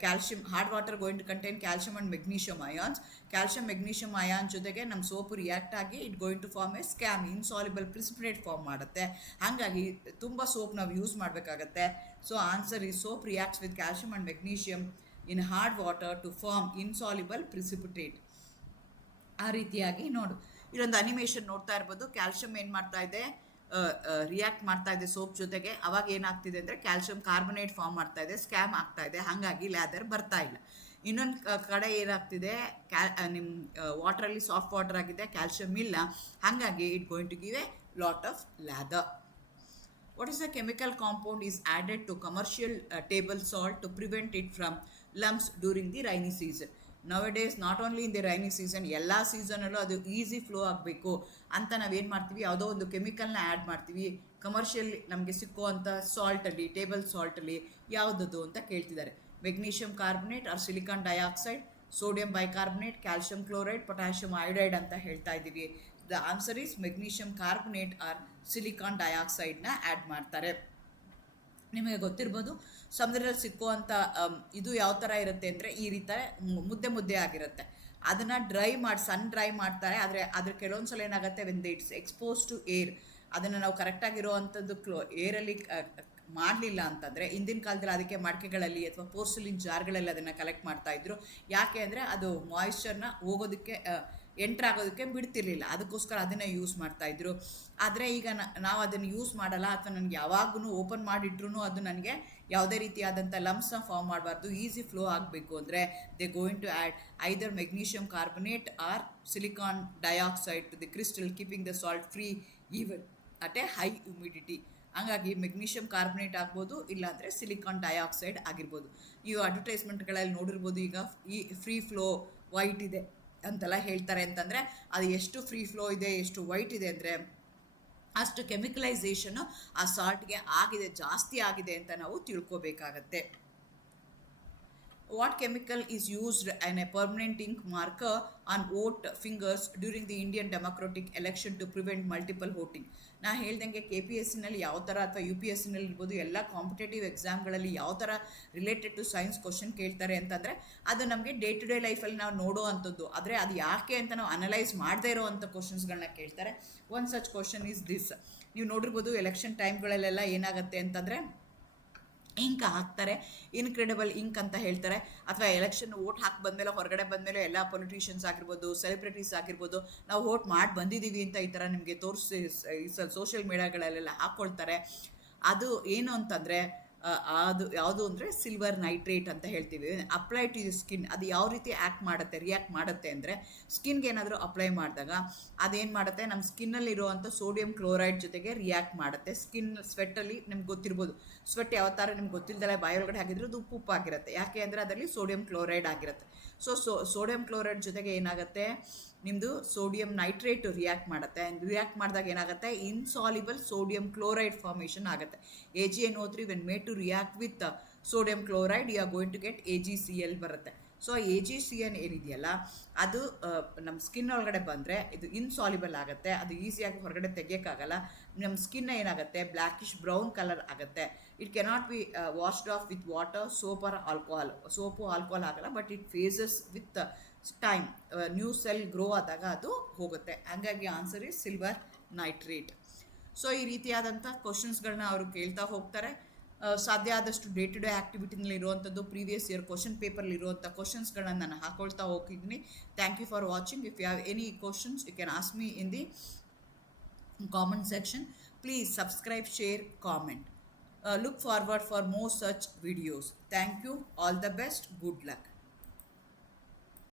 calcium. Hard water going to contain calcium and magnesium ions. Calcium magnesium ion ಜೊತೆಗೆ ನಮ್ಮ soap react ಆಗಿ it going to form a scum, insoluble precipitate form ಮಾಡುತ್ತೆ. ಹಾಗಾಗಿ ತುಂಬ soap ನಾವು ಯೂಸ್ ಮಾಡಬೇಕಾಗತ್ತೆ. So answer ಈ soap reacts with calcium and magnesium in hard water to form insoluble precipitate. ಆ ರೀತಿಯಾಗಿ ನೋಡು, ಇಲ್ಲೊಂದು ಅನಿಮೇಷನ್ ನೋಡ್ತಾ ಇರ್ಬೋದು. ಕ್ಯಾಲ್ಶಿಯಂ ಏನು ಮಾಡ್ತಾ ಇದೆ, ರಿಯಾಕ್ಟ್ ಮಾಡ್ತಾ ಇದೆ ಸೋಪ್ ಜೊತೆಗೆ. ಅವಾಗ ಏನಾಗ್ತಿದೆ ಅಂದರೆ ಕ್ಯಾಲ್ಶಿಯಂ ಕಾರ್ಬೊನೇಟ್ ಫಾರ್ಮ್ ಮಾಡ್ತಾ ಇದೆ, ಸ್ಕ್ಯಾಮ್ ಆಗ್ತಾ ಇದೆ. ಹಾಗಾಗಿ ಲ್ಯಾದರ್ ಬರ್ತಾ ಇಲ್ಲ. ಇನ್ನೊಂದು ಕಡೆ ಏನಾಗ್ತಿದೆ, ನಿಮ್ಮ ವಾಟ್ರಲ್ಲಿ ಸಾಫ್ಟ್ ವಾಟರ್ ಆಗಿದೆ, ಕ್ಯಾಲ್ಶಿಯಂ ಇಲ್ಲ. ಹಾಗಾಗಿ it going to give a lot of lather. What is the chemical compound is added to commercial table salt to prevent it from lumps during the rainy season? Nowadays not only in the rainy season, ಎಲ್ಲ ಸೀಸನಲ್ಲೂ ಅದು easy flow ಆಗಬೇಕು ಅಂತ ನಾವೇನು ಮಾಡ್ತೀವಿ, ಯಾವುದೋ ಒಂದು ಕೆಮಿಕಲ್ನ add ಮಾಡ್ತೀವಿ. Commercial ನಮಗೆ ಸಿಕ್ಕುವಂಥ ಸಾಲ್ಟಲ್ಲಿ, ಟೇಬಲ್ ಸಾಲ್ಟಲ್ಲಿ ಯಾವುದದು ಅಂತ ಕೇಳ್ತಿದ್ದಾರೆ. Magnesium carbonate or silicon dioxide, sodium bicarbonate, calcium chloride, potassium iodide ಅಂತ ಹೇಳ್ತಾ ಇದ್ದೀವಿ. The answer is magnesium carbonate or silicon ಡೈಆಕ್ಸೈಡ್ನ ಆ್ಯಡ್ ಮಾಡ್ತಾರೆ. ನಿಮಗೆ ಗೊತ್ತಿರ್ಬೋದು, ಸಮುದ್ರದಲ್ಲಿ ಸಿಕ್ಕುವಂಥ ಇದು ಯಾವ ಥರ ಇರುತ್ತೆ ಅಂದರೆ ಈ ರೀತಿ ಮುದ್ದೆ ಆಗಿರುತ್ತೆ. ಅದನ್ನು ಸನ್ ಡ್ರೈ ಮಾಡ್ತಾರೆ. ಆದರೆ ಅದ್ರ ಕೆಲವೊಂದು ಸಲ ಏನಾಗುತ್ತೆ, when it's expose to air, ಅದನ್ನು ನಾವು ಕರೆಕ್ಟಾಗಿರುವಂಥದ್ದು ಏರಲ್ಲಿ ಮಾಡಲಿಲ್ಲ ಅಂತಂದರೆ, ಹಿಂದಿನ ಕಾಲದಲ್ಲಿ ಅದಕ್ಕೆ ಮಡಿಕೆಗಳಲ್ಲಿ ಅಥವಾ ಪೋರ್ಸಲಿನ್ ಜಾರ್ಗಳಲ್ಲಿ ಅದನ್ನು ಕಲೆಕ್ಟ್ ಮಾಡ್ತಾಯಿದ್ರು. ಯಾಕೆ ಅಂದರೆ ಅದು ಮಾಯಿಶ್ಚರ್ನ ಹೋಗೋದಕ್ಕೆ ಎಂಟ್ರಾಗೋದಕ್ಕೆ ಬಿಡ್ತಿರ್ಲಿಲ್ಲ, ಅದಕ್ಕೋಸ್ಕರ ಅದನ್ನು ಯೂಸ್ ಮಾಡ್ತಾಯಿದ್ರು. ಆದರೆ ಈಗ ನಾವು ಅದನ್ನು ಯೂಸ್ ಮಾಡಲ್ಲ, ಅಥವಾ ನನಗೆ ಯಾವಾಗೂ ಓಪನ್ ಮಾಡಿಟ್ರು ಅದು ನನಗೆ ಯಾವುದೇ ರೀತಿಯಾದಂಥ ಲಮ್ಸ್ನ ಫಾರ್ಮ್ ಮಾಡಬಾರ್ದು, ಈಸಿ ಫ್ಲೋ ಆಗಬೇಕು ಅಂದರೆ they going to add either magnesium carbonate or silicon dioxide to the crystal, keeping the salt free even at a high humidity. ಹಾಗಾಗಿ ಮೆಗ್ನೀಷಿಯಮ್ ಕಾರ್ಬೊನೇಟ್ ಆಗ್ಬೋದು, ಇಲ್ಲಾಂದರೆ ಸಿಲಿಕಾನ್ ಡೈಆಕ್ಸೈಡ್ ಆಗಿರ್ಬೋದು. ನೀವು ಅಡ್ವರ್ಟೈಸ್ಮೆಂಟ್ಗಳಲ್ಲಿ ನೋಡಿರ್ಬೋದು, ಈಗ ಈ ಫ್ರೀ ಫ್ಲೋ ವೈಟ್ ಇದೆ ಅಂತೆಲ್ಲ ಹೇಳ್ತಾರೆ. ಅಂತಂದರೆ ಅದು ಎಷ್ಟು ಫ್ರೀ ಫ್ಲೋ ಇದೆ, ಎಷ್ಟು ವೈಟ್ ಇದೆ ಅಂದರೆ ಅಷ್ಟು ಕೆಮಿಕಲೈಸೇಷನ್ನು ಆ ಸಾಲ್ಟ್ಗೆ ಆಗಿದೆ, ಜಾಸ್ತಿ ಆಗಿದೆ ಅಂತ ನಾವು ತಿಳ್ಕೊಬೇಕಾಗತ್ತೆ. What chemical is used in a permanent ink marker on vote fingers during the Indian democratic election to prevent multiple voting? ನಾ ಹೇಳ್ದಂಗೆ KPSCನಲ್ಲಿ ಯಾವ ಥರ ಅಥವಾ UPSCನಲ್ಲಿ ಇರ್ಬೋದು, ಎಲ್ಲ ಕಾಂಪಿಟೇಟಿವ್ ಎಕ್ಸಾಮ್ಗಳಲ್ಲಿ ಯಾವ ಥರ ರಿಲೇಟೆಡ್ ಟು ಸೈನ್ಸ್ ಕ್ವಶನ್ ಕೇಳ್ತಾರೆ ಅಂತಂದರೆ ಅದು ನಮಗೆ ಡೇ ಟು ಡೇ ಲೈಫಲ್ಲಿ ನಾವು ನೋಡೋ ಅಂಥದ್ದು. ಆದರೆ ಅದು ಯಾಕೆ ಅಂತ ನಾವು ಅನಲೈಸ್ ಮಾಡದೇ ಇರೋ ಅಂಥ ಕ್ವಶನ್ಸ್ಗಳನ್ನ ಕೇಳ್ತಾರೆ. One such question is this. ನೀವು ನೋಡಿರ್ಬೋದು, ಎಲೆಕ್ಷನ್ ಟೈಮ್ಗಳಲ್ಲೆಲ್ಲ ಏನಾಗುತ್ತೆ ಅಂತಂದರೆ ಇಂಕ್ ಹಾಕ್ತಾರೆ, ಇನ್ಕ್ರೆಡಿಬಲ್ ಇಂಕ್ ಅಂತ ಹೇಳ್ತಾರೆ. ಅಥವಾ ಎಲೆಕ್ಷನ್ ವೋಟ್ ಹಾಕಿ ಬಂದಮೇಲೆ, ಹೊರಗಡೆ ಬಂದಮೇಲೆ ಎಲ್ಲ ಪೊಲಿಟಿಷಿಯನ್ಸ್ ಆಗಿರ್ಬೋದು, ಸೆಲೆಬ್ರಿಟೀಸ್ ಆಗಿರ್ಬೋದು, ನಾವು ವೋಟ್ ಮಾಡಿ ಬಂದಿದ್ದೀವಿ ಅಂತ ಈ ಥರ ನಿಮಗೆ ತೋರಿಸಿ ಸೋಷಿಯಲ್ ಮೀಡಿಯಾಗಳಲ್ಲೆಲ್ಲ ಹಾಕ್ಕೊಳ್ತಾರೆ. ಅದು ಏನು ಅಂತಂದರೆ ಅದು ಯಾವುದು ಅಂದರೆ ಸಿಲ್ವರ್ ನೈಟ್ರೇಟ್ ಅಂತ ಹೇಳ್ತೀವಿ. ಅಪ್ಲೈ ಟು ದಿ ಸ್ಕಿನ್, ಅದು ಯಾವ ರೀತಿ ರಿಯಾಕ್ಟ್ ಮಾಡುತ್ತೆ ಅಂದರೆ, ಸ್ಕಿನ್ಗೆ ಏನಾದರೂ ಅಪ್ಲೈ ಮಾಡಿದಾಗ ಅದೇನು ಮಾಡುತ್ತೆ, ನಮ್ಮ ಸ್ಕಿನ್ನಲ್ಲಿ ಇರುವಂಥ ಸೋಡಿಯಂ ಕ್ಲೋರೈಡ್ ಜೊತೆಗೆ ರಿಯಾಕ್ಟ್ ಮಾಡುತ್ತೆ. ಸ್ವೆಟ್ಟಲ್ಲಿ ನಿಮ್ಗೆ ಗೊತ್ತಿರ್ಬೋದು, ಸ್ವೆಟ್ ಯಾವ ಥರ ನಿಮ್ಗೆ ಗೊತ್ತಿಲ್ಲದಲ್ಲ ಬಾಯೊಳಗಡೆ ಹಾಕಿದ್ರೆ ಅದು ಉಪ್ಪು ಆಗಿರುತ್ತೆ. ಯಾಕೆ ಅಂದರೆ ಅದರಲ್ಲಿ ಸೋಡಿಯಂ ಕ್ಲೋರೈಡ್ ಆಗಿರುತ್ತೆ. ಸೋಡಿಯಂ ಕ್ಲೋರೈಡ್ ಜೊತೆಗೆ ಏನಾಗುತ್ತೆ, ನಿಮ್ಮದು ಸೋಡಿಯಂ ನೈಟ್ರೇಟ್ ರಿಯಾಕ್ಟ್ ಮಾಡುತ್ತೆ. ರಿಯಾಕ್ಟ್ ಮಾಡಿದಾಗ ಏನಾಗುತ್ತೆ, ಇನ್ಸಾಲ್ಯುಬಲ್ ಸೋಡಿಯಂ ಕ್ಲೋರೈಡ್ ಫಾರ್ಮೇಷನ್ ಆಗುತ್ತೆ. AgNO3 when made to react with sodium chloride you are going to get AgCl ಬರುತ್ತೆ. ಸೊ AgCl ಏನಿದೆಯಲ್ಲ ಅದು ನಮ್ಮ ಸ್ಕಿನ್ ಒಳಗಡೆ ಬಂದರೆ ಇದು ಇನ್ಸಾಲ್ಯುಬಲ್ ಆಗುತ್ತೆ, ಅದು ಈಸಿಯಾಗಿ ಹೊರಗಡೆ ತೆಗಿಯೋಕ್ಕಾಗಲ್ಲ. ನಮ್ಮ ಸ್ಕಿನ್ ಏನಾಗುತ್ತೆ, ಬ್ಲ್ಯಾಕಿಶ್ ಬ್ರೌನ್ ಕಲರ್ ಆಗುತ್ತೆ. It cannot be washed off with water, soap or alcohol. Soap alcohol ಆಗಲ್ಲ, but it fades with time. New cell grow ಆದಾಗ ಅದು ಹೋಗುತ್ತೆ. ಹಾಗಾಗಿ answer is silver nitrate. So ಈ ರೀತಿಯಾದಂಥ ಕ್ವಶನ್ಸ್ಗಳನ್ನ ಅವರು ಕೇಳ್ತಾ ಹೋಗ್ತಾರೆ. ಸಾಧ್ಯ ಆದಷ್ಟು ಡೇ ಟು ಡೇ ಆ್ಯಕ್ಟಿವಿಟಿನಲ್ಲಿ ಇರುವಂಥದ್ದು, ಪ್ರೀವಿಯಸ್ ಇಯರ್ ಕ್ವಶನ್ ಪೇಪರ್ಲಿ ಇರುವಂಥ ಕ್ವಶನ್ಸ್ಗಳನ್ನ ನಾನು ಹಾಕೊಳ್ತಾ ಹೋಗಿದ್ದೀನಿ. Thank you for watching. If you have any questions you can ask me in the comment section. Please subscribe, share, comment. look forward for more such videos. Thank you. All the best. Good luck.